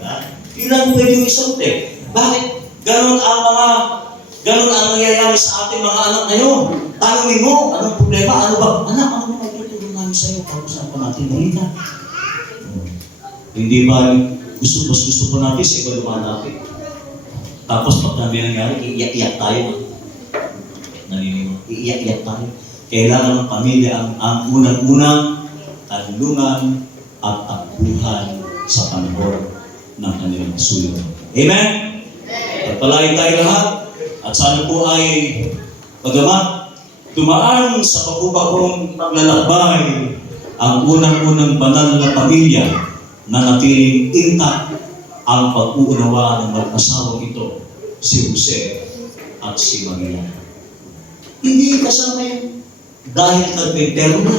Yun lang pwede yung isagot eh. Bakit ganun ang nangyayari sa ating mga anak ngayon? Tanungin mo, anong problema? Ano ba? Anak, ano ba magtutulong namin sa'yo? Pag-usapan natin balita. Hindi ba gusto po natin sa iba lumalapit? Tapos pag namin nangyari, iiyak-iyak tayo. Naniniwag, iiyak-iyak tayo. Kailangan ng pamilya ang unang-unang tanungan at takbuhan sa panahon ng kanilang suyo. Amen? Pagpalain tayo lahat. At sana po ay, bagamat dumaan sa pagpupakong paglalakbay ang unang-unang banal na pamilya na natiling intact ang pag-uunawaan ng mag-asawang ito, si Jose at si Maria. Hindi kasama yun. Dahil nagpintero na,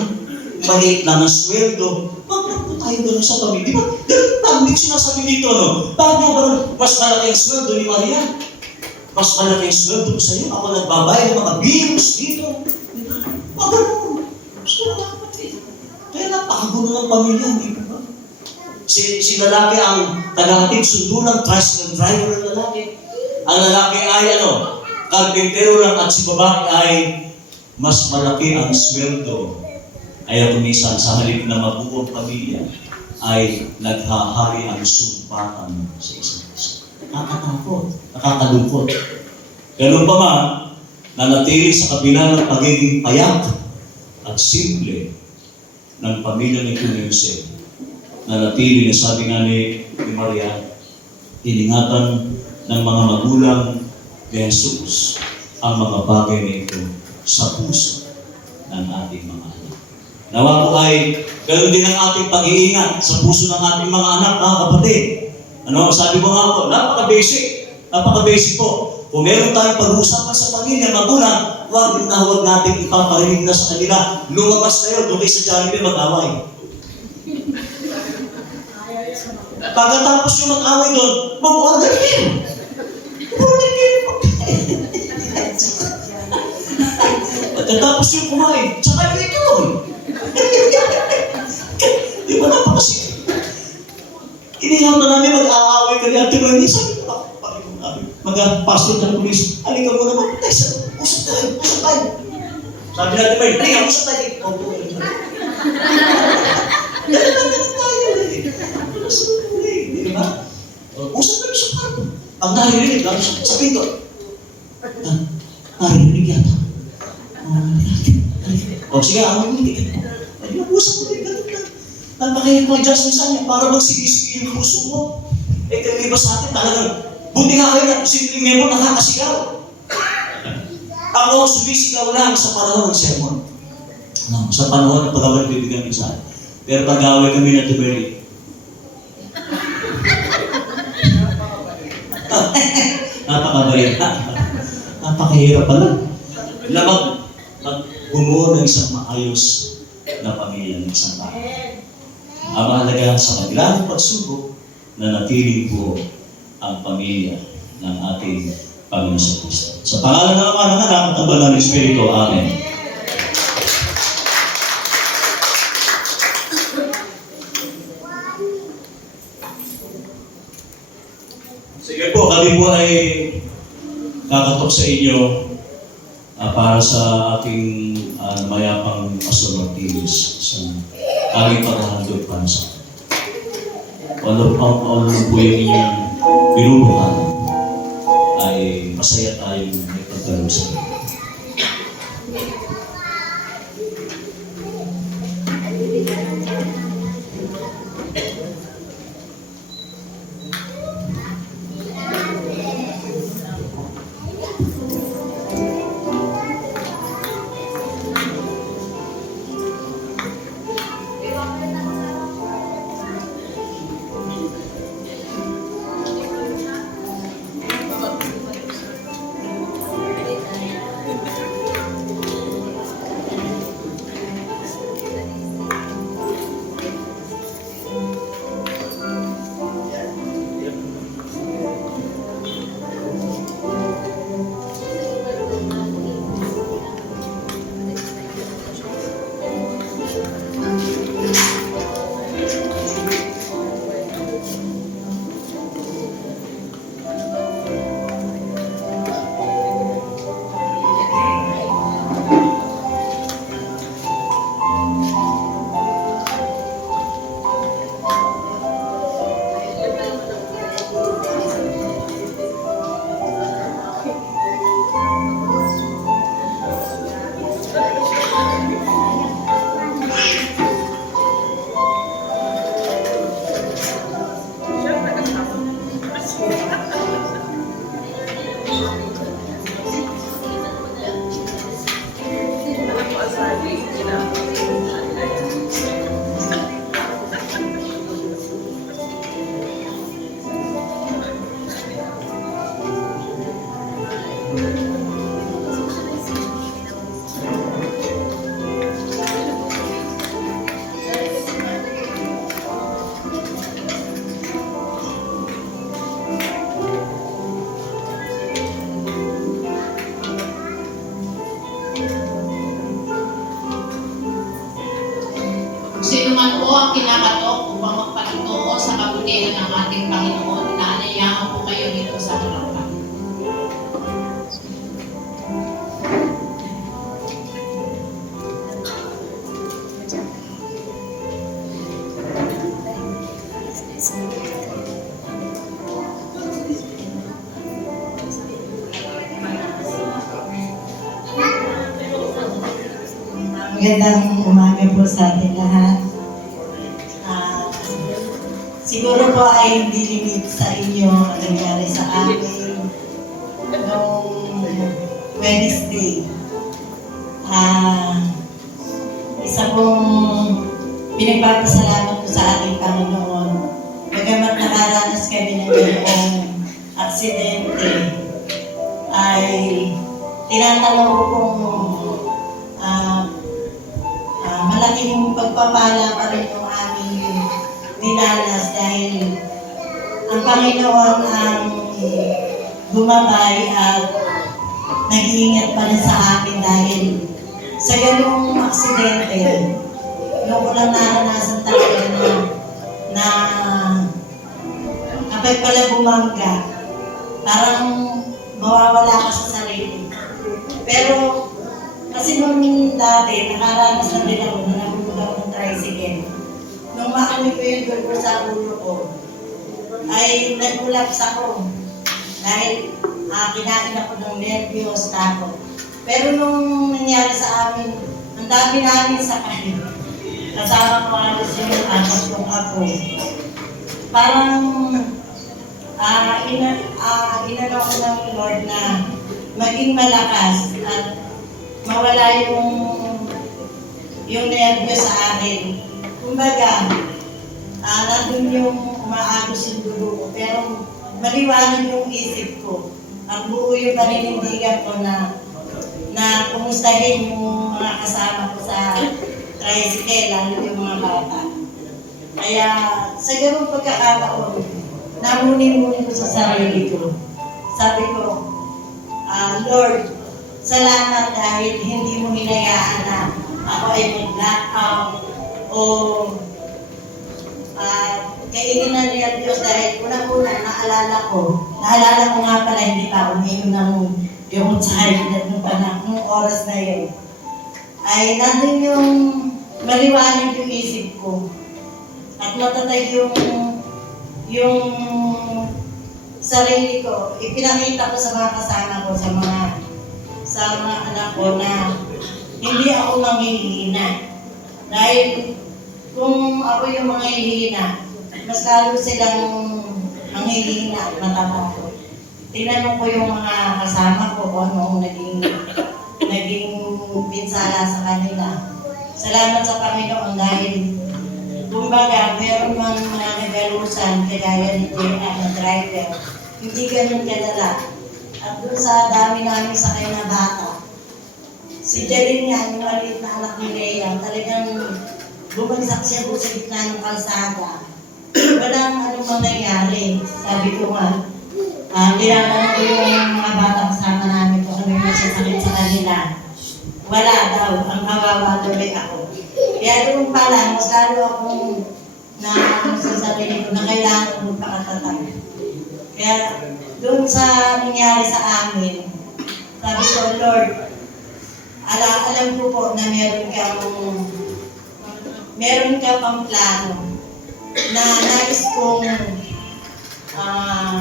maliit lang ang sweldo, wag na po tayo gano'n sa pamilya. Di ba? Ganun pa, hindi sinasabi dito, no? Bakit nga ba mas malaki ang sweldo ni Maria? Mas malaki ang sweldo ko sa'yo. Ako nagbabayad ng mga bills dito. Wag ganun. So, kaya napakagulo ng pamilya, hindi ba? Si lalaki ang tagahatid sundo ng tricycle driver ng lalaki. Ang lalaki ay karpintero lang at si babae ay mas malaki ang sweldo. Kaya kumisan sa halip na mabuong pamilya ay naghahari ang sumpatan sa isa't isa. Nakakatakot, nakakalungkot. Ganun pa man, nanatili sa kabila ng pagiging payak at simple ng pamilya ni Jose. Nanatili na sabi nga ni Maria, iningatan ng mga magulang ni Jesus ang mga bagay na ito sa puso ng ating mga anak. Nawa po ay ganoon din ang ating pag-iingat sa puso ng ating mga anak, mga kapatid. Sabi ko nga po, napaka-basic po. Kung meron tayong pag-uusapan sa pamilya, magulang, huwag natin ipaparinig na sa kanila. Lumabas tayo, doon kayo sa Jollibee mag-away. Pagkatapos yung mag-away doon, mag-order kayo. Pagkatapos yung kumain, tsaka yung ito. Di ba napakasip? Inihaw na namin mag-aaway ka ni Ate Noemi. Sabi ko, mag-pastor ng pulis, halika mo naman, usap tayo. Sabi natin, halika, usap tayo. Ganun tayo eh. Di ba? Usap kami sa kwarto. Ang naririnig lang sa pinto. Naririnig yata. Sige, ang hindi. Usap ko din, ganun lang. Napaka-adjust mo sa kanya para magsigisigi yung puso mo. Kayo iba sa atin talagang, buti nga kayo na simpleng member nakakasigaw. Ako sumisigaw lang sa panahon ng sermon. Sa panahon ng pag-awal bibigyan ng isa. Pero pag-awal kami na Timberlake. rin. Napakahirap pala. Magbumuo ng isang maayos na pamilya ng isang tao. Ang mahalaga sa kabila ng pagsubok, na natiling buo ang pamilya ng ating Panginoon sa Kristo. Sa pangalan ng Ama, ng Anak, at ng Banal na Espiritu. Amen. Sige po, kami po ay kakatok sa inyo para sa ating mayapang Pastor Martinez sa aming paghahandog para sa akin. Ano po yung inyong binubukan ay masaya tayong may pagdalo sa inyo. Sino man po ang kinakatok upang magpatutuo sa kabutihan ng ating Panginoon, inaanyayahan po kayo dito sa harapan. Magandang umaga po sa ating lahat. Siguro po ay hindi limit sa inyo ang nangyari sa amin noong Wednesday. Isa pong pinagpapasalamat ko sa ating Panginoon. Bagamat nakaranas kami ng ganoong aksidente, ay tinatanong ko kung malaking pagpapala pa rin yung aming dinanas dahil ang Panginoon ang gumabay at nag-iingat pa rin sa amin dahil sa ganung aksidente, noong ko lang naranasan talaga na kapag pala bumangga, parang mawawala ka sa sarili. Pero kasi nung dati, nakaranas na din ako na nahulog ako ng tricycle. Nung maamoy ko yung dugo sa ulo ko, ay nag-collapse ako. Dahil kinain ako ng nervyos tako. Pero nung nangyari sa amin, ang dami namin sakay. Kasama ko alos yung anak kong ako. Parang inano ko ng Lord na maging malakas at mawala yung nervyo sa akin. Kumbaga, nandun yung umaagos yung dugo ko, pero maliwanag yung isip ko. at buo yung paninindigan ko na kumustahin yung mga kasama ko sa tricycle, lalo yung mga bata. Kaya sa ganung pagkakataon, namuni-muni ko sa sarili ko. Sabi ko, Lord, salamat dahil hindi mo hinayaan na ako ay mag-blackout o kainan niya Diyos dahil unang-una naalala ko nga pala hindi pa uminom ng yung child nung oras na yun. Ay nandun yung maliwanag yung isip ko at matatag yung sarili ko. Ipinakita ko sa mga kasama ko, sa mga anak ko na hindi ako manghihina. Dahil kung ako yung manghihina, mas lalo silang manghihina at matatakot. Tinanong ko yung mga kasama ko kung anong naging pinsala sa kanila. Salamat sa Panginoon dahil kumbaga, meron man mga nagalusan kagaya ni JR na driver, hindi ganun kadala. At doon sa dami namin sakay na bata, si Jalyn nga, yung maliit na anak ni Lea, talagang bumagsak siya doon sa gitna ng kalsada. Walang anong mangyayari. Sabi ko nga, tinatanong ko yung mga bata kasama namin kung ano yung masasakit sa kanila. Wala daw, ang kawawa tuloy ako. Kaya doon pala, mas lalo akong sa sarili ko na kailangan ko magpakatatag. Kaya doon sa nangyari sa amin, sabi ko, Lord, alam ko po na meron ka pang plano na nais kong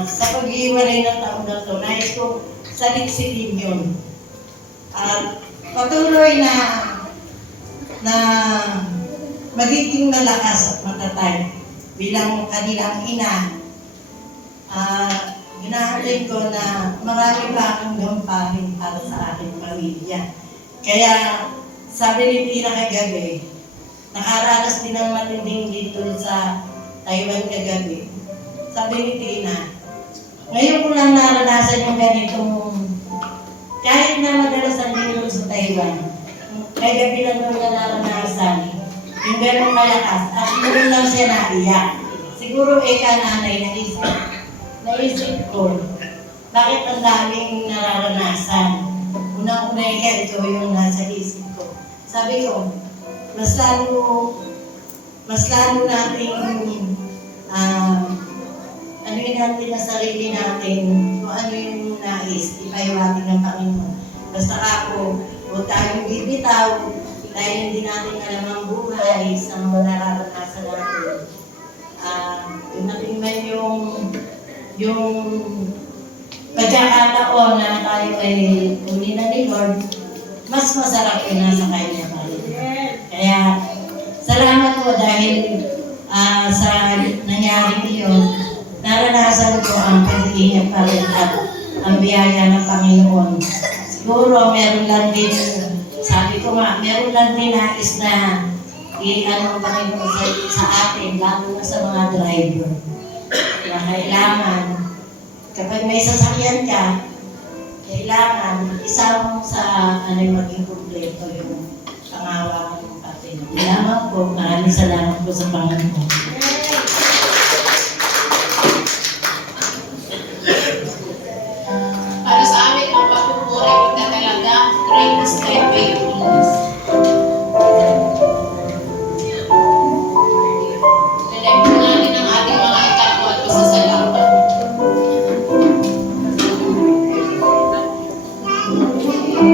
sa pag-iwalay ng taon na ito, nais kong saliksikin yun. At patuloy na magiging malakas at matatag bilang kanilang ina. Ginahalin ko na marami pa akong gamparin para sa aking pamilya. Kaya sabi ni Tina kagabi, nakaranas din ang matinding dito sa Taiwan kagabi. Sabi ni Tina, ngayon ko lang naranasan yung ganitong, kahit na madalas ang dito sa Taiwan, kagabi lang nung naranasan, yung gano'ng kalakas, at doon lang siya naiyak. Siguro nanay, naisip ko, bakit ang daming nararanasan? Unang-una ikaw yung nasa isip ko. Sabi ko, mas lalo natin anuin natin na sarili natin kung ano yung nais, ipaiwating ng Panginoon. Basta ako, huwag tayong bibitaw dahil hindi natin alam ang buhay sa mga nararanasan natin. Dumating man yung pagkakataon na tayo ay uli na ni Lord, mas masarap yung nasa kanya pa rin. Kaya, salamat po dahil sa nangyari yun, naranasan ko ang pag-iingat pa rin at ang biyaya ng Panginoon. Siguro meron lang din, sabi ko nga, meron lang din nais na ang Panginoon sa atin, lalo na sa mga driver. Kaya kailangan, kapag may sasakyan ka, kailangan isama mo sa maging kompleto yung pangawakan ng Panginoon. Salamat po, maraming salamat po sa Panginoon. Para sa amin, ang pagpupuri at pagdadalaga, greatest time faithfulness. Lalagyan po natin ang ating mga ikapo at pasasalamat. Thank you.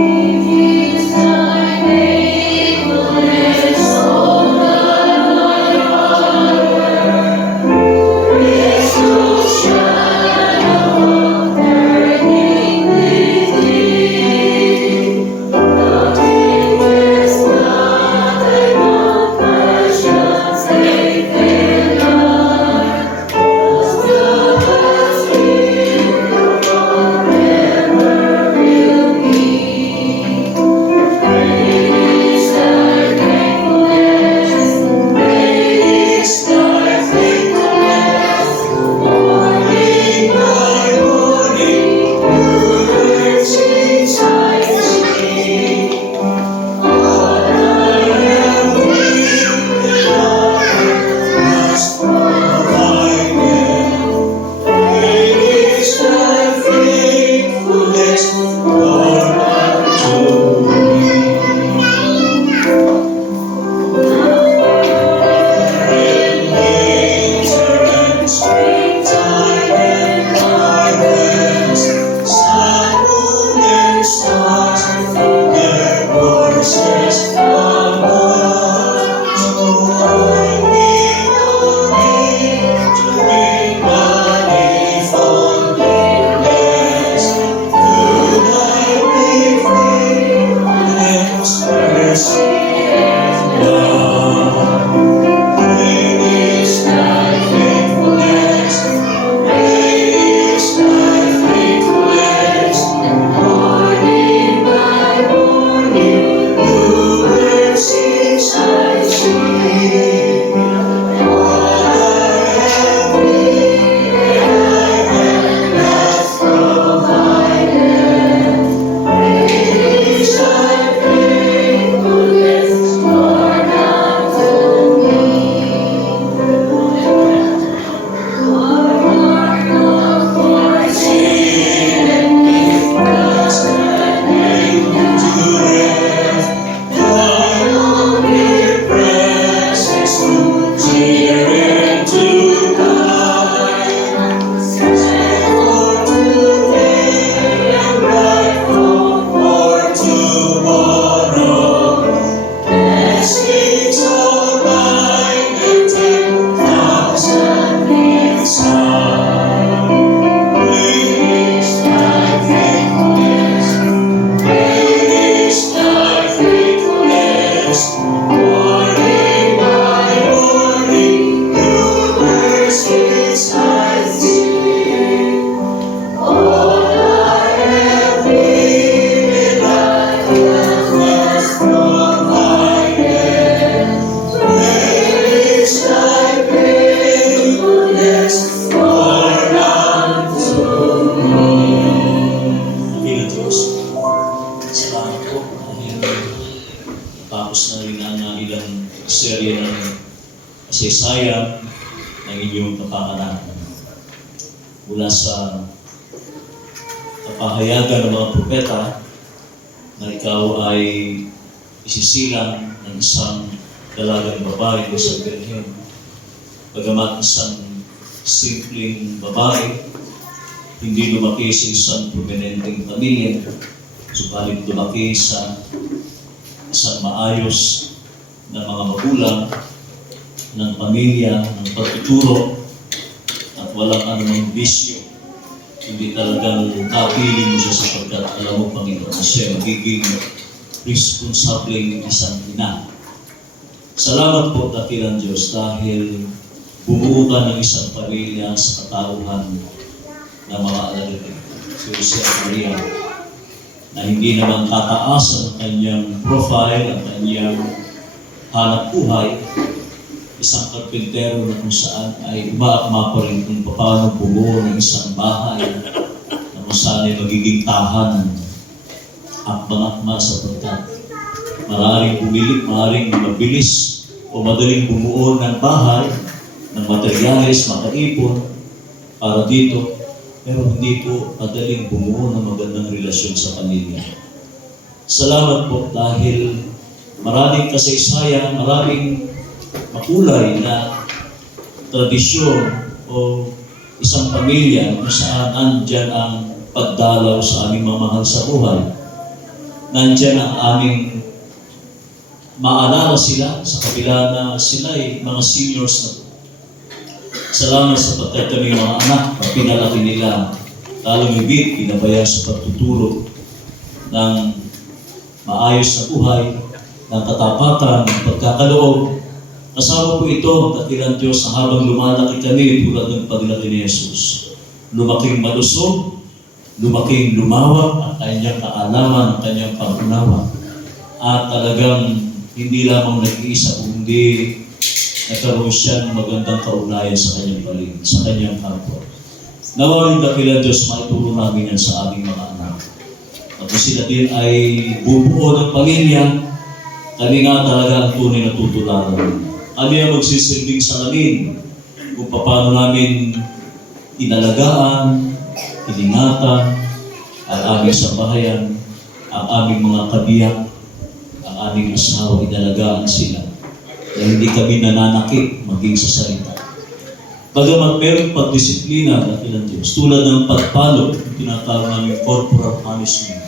matapos na rin ang ilang serye ng kasaysayan ng inyong kapakanan. Mula sa kapahayagan ng mga propeta na ikaw ay isisilang ng isang dalagang babae o sa Birhen. Bagamat isang simpleng babae, hindi lumaki sa isang prominenteng pamilya, subalit lumaki sa isang maayos na mga magulang ng pamilya, ng pagtuturo, at walang anumang bisyo. Hindi talagang napili mo siya sapagkat alam mo, Panginoon, na siya magiging responsableng isang ina. Salamat po, dakilang Diyos, dahil bumuo ka ng isang pamilya sa katauhan ng mga alagad si Jose at Maria, na hindi naman tataasan ang kanyang profile, ang kanyang hanap buhay, isang karpintero na kung saan ay umaakma pa rin kung paano bumuo ng isang bahay na kung saan ay magiging tahanan, akbang-akma sapagkat maaaring bumili, maaaring mabilis o madaling bumuo ng bahay, ng materyales, makaipon para dito, pero hindi po madaling bumuo ng magandang relasyon sa pamilya. Salamat po dahil maraming kasaysayan, maraming makulay na tradisyon o isang pamilya kung saan nandyan ang pagdalaw sa aming mamahal sa buhay. Nandyan ang aming maalala sila sa kabila na sila ay mga seniors na po. Salamat sapagkat kami mga anak na pinalaki nila, lalong higit pinabayaan sa pagtuturo ng maayos na buhay, ng katapatan, ng pagkakaloob. Kasama po ito, dakilang Diyos, na habang lumalaki kami tulad ng paglaki ni Jesus. Lumaking malusog, lumaking lumawak ang kanyang kaalaman, ang kanyang pag-unawa. At talagang hindi lamang nag-iisa, kundi nagkaroon siya ng magandang kaugnayan sa kanyang paligid, sa kanyang kapwa. Nawa rin dakilang Diyos, maituro namin yan sa aming mga anak. At sila din ay bubuo ng pamilya, kami nga talaga ang tunay na tutularan. Kami ang magsisilbing salamin kung paano namin inalagaan, iningatan, ang aming sambahayan, ang aming mga kabiyak, ang aming asawa, inalagaan sila. Dahil hindi kami nananakit maging sa salita. Bagamat mayroong pagdisiplina dakilang Diyos, tulad ng pagpalo, tinatawag namin corporal punishment.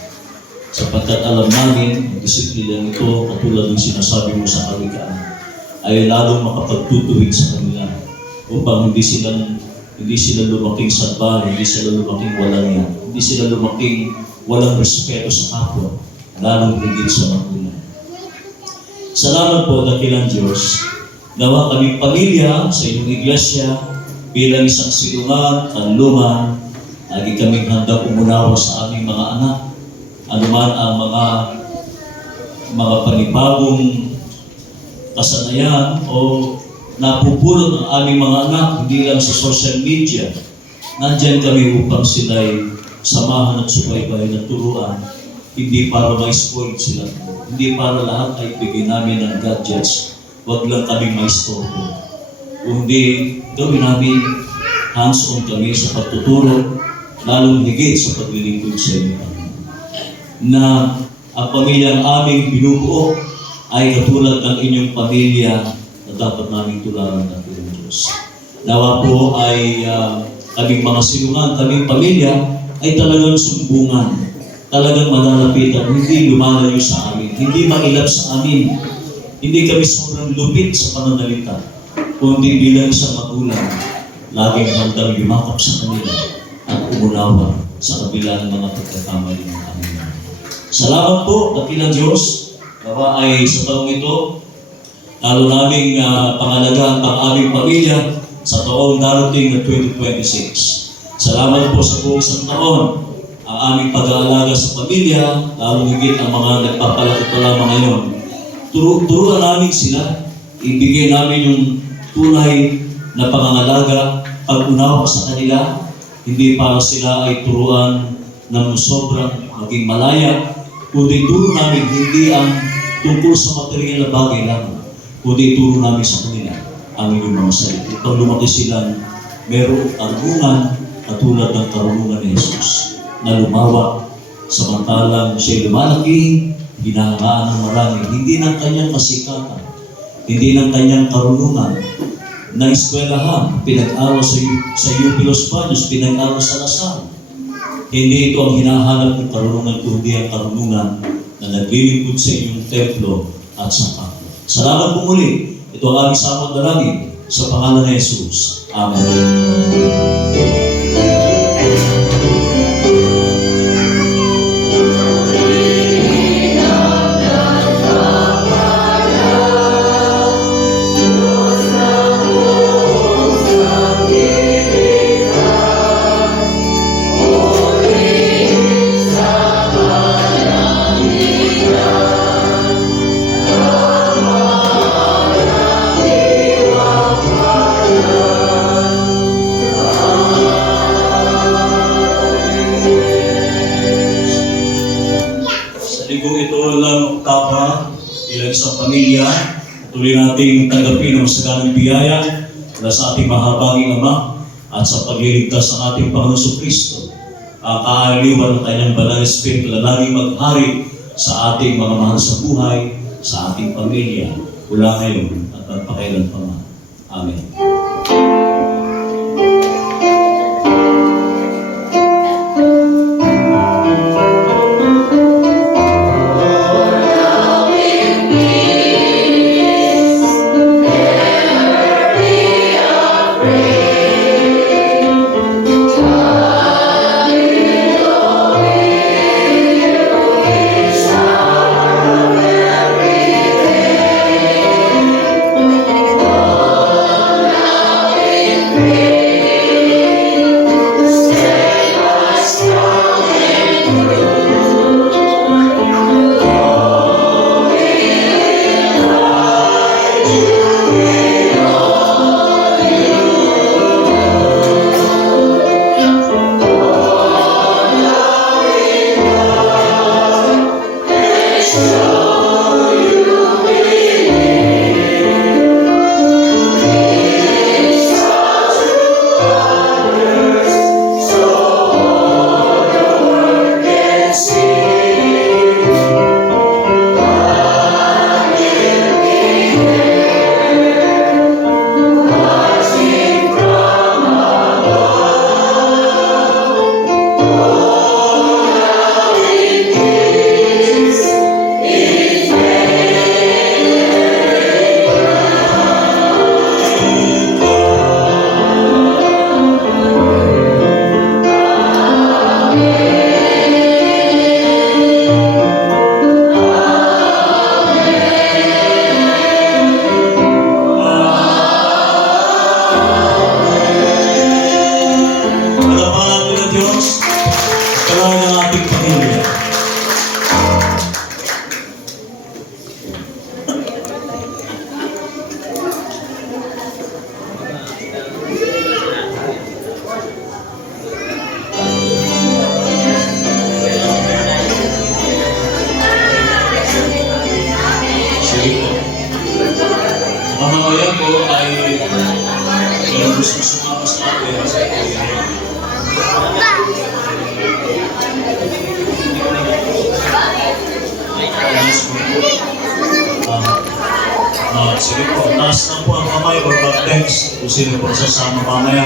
Sapagkat alam namin, ang disiplina nito, katulad ng sinasabi mo sa kawikaan, ay lalong makapagtutuwid sa kanila upang hindi sila lumaking sadba, hindi sila lumaking walang yan, hindi sila lumaking walang respeto sa kapwa, lalong higit sa magulang. Salamat po, dakilang Diyos, nawa kaming pamilya sa inyong iglesia bilang isang silungan, kanlungan, lagi kaming handang umunawa sa aming mga anak, anuman ang mga panibagong kasanayan o napupulot ng aming mga anak, hindi lang sa social media. Nandyan kami upang sila'y samahan at subaybayan at turuan, hindi para ma-spoil sila. Hindi para lahat ay bigyan namin ng gadgets, wag lang kami ma-istorbo. Kundi gawin namin hands-on kami sa pagtuturo, lalong higit sa paglilingkod sa inyo. Na ang pamilyang aming binubuo ay katulad ng inyong pamilya na dapat namin tularan ng Diyos. Nawa po ay kaming mga silungan, kaming pamilya ay talagang sumbungan, talagang malalapitan, hindi lumalayo sa amin, hindi mailap sa amin, hindi kami sobrang lupit sa pananalita, kundi bilang isang magulang, laging handang yumakap sa kanila at umunawa sa kabila ng mga pagkakamali ng kanila. Salamat po, dakilang Diyos, nawa ay sa taong ito, lalo naming pangalagaan ang aming pamilya sa taong darating na 2026. Salamat po sa buong isang taon, ang aming pag-aalaga sa pamilya, lalo higit ang mga nagpapalaki pa lamang ngayon. Turuan namin sila, ibigay namin yung tunay na pangangalaga, pag-unawa sa kanila, hindi para sila ay turuan ng sobrang maging malaya, kundi turo namin hindi ang tungkol sa material na bagay lamang, kundi ituro namin sa kanila ang inyong mga salita. Upang lumaki silang merong karunungan katulad ng karunungan ni Jesus na lumawak samantalang siya'y lumalaki, hinahangaan ng marami, hindi ng kanyang kasikatan, hindi ng kanyang karunungan, na eskwelahan, pinag-aral sa UP Los Baños, pinag-aral sa Lasal. Hindi ito ang hinahanap ng karunungan, kundi ang karunungan na naglilingkod sa inyong templo at sa kapwa. Salamat po muli. Ito ang aming samot dalangin sa pangalan ni Jesus. Amen. Sa ligong ito lang oktaba, ilang isang pamilya, tuloy nating tanggapin ang masaganang biyaya mula sa ating mahabaging Ama at sa pagliligtas ng ating Panginoon Kristo. Ang kaaliwan ng kanyang banal na Espiritu na laging maghari sa ating mga mahal sa buhay, sa ating pamilya, mula ngayon at magpakailanman. Amen. Mamamayan ko ay kung gusto sumama sa atin, sige po, taas na po ang kamay o mag-text kung sino po sasama mamaya.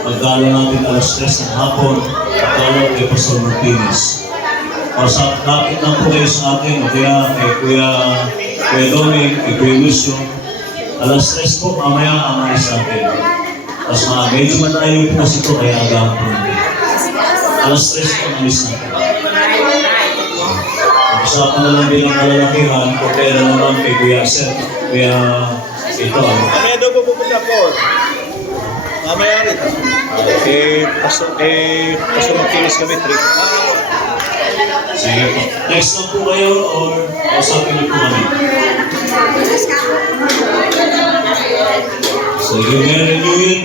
Magdala natin alas 3 ng hapon, pagdala kay Pastor Martinez. Lapit lang po kayo sa akin, o kaya kay Kuya Doming, kay Kuya Lucio. Alas 3 po, mamaya ang alis natin. Tapos medyo malayo po kasi ito, kaya agahan po natin. Alas 3 po ang alis natin. Usapan na lang bilang kalalakihan, o pera naman kay Kuya Sir. Kaya ito. Kaya daw po pupunta po. Mamaya rin. Pastor Martinez kami, 3. Sige po. Text lang po kayo or kausapin niyo po kami. Sige, Merry New Year.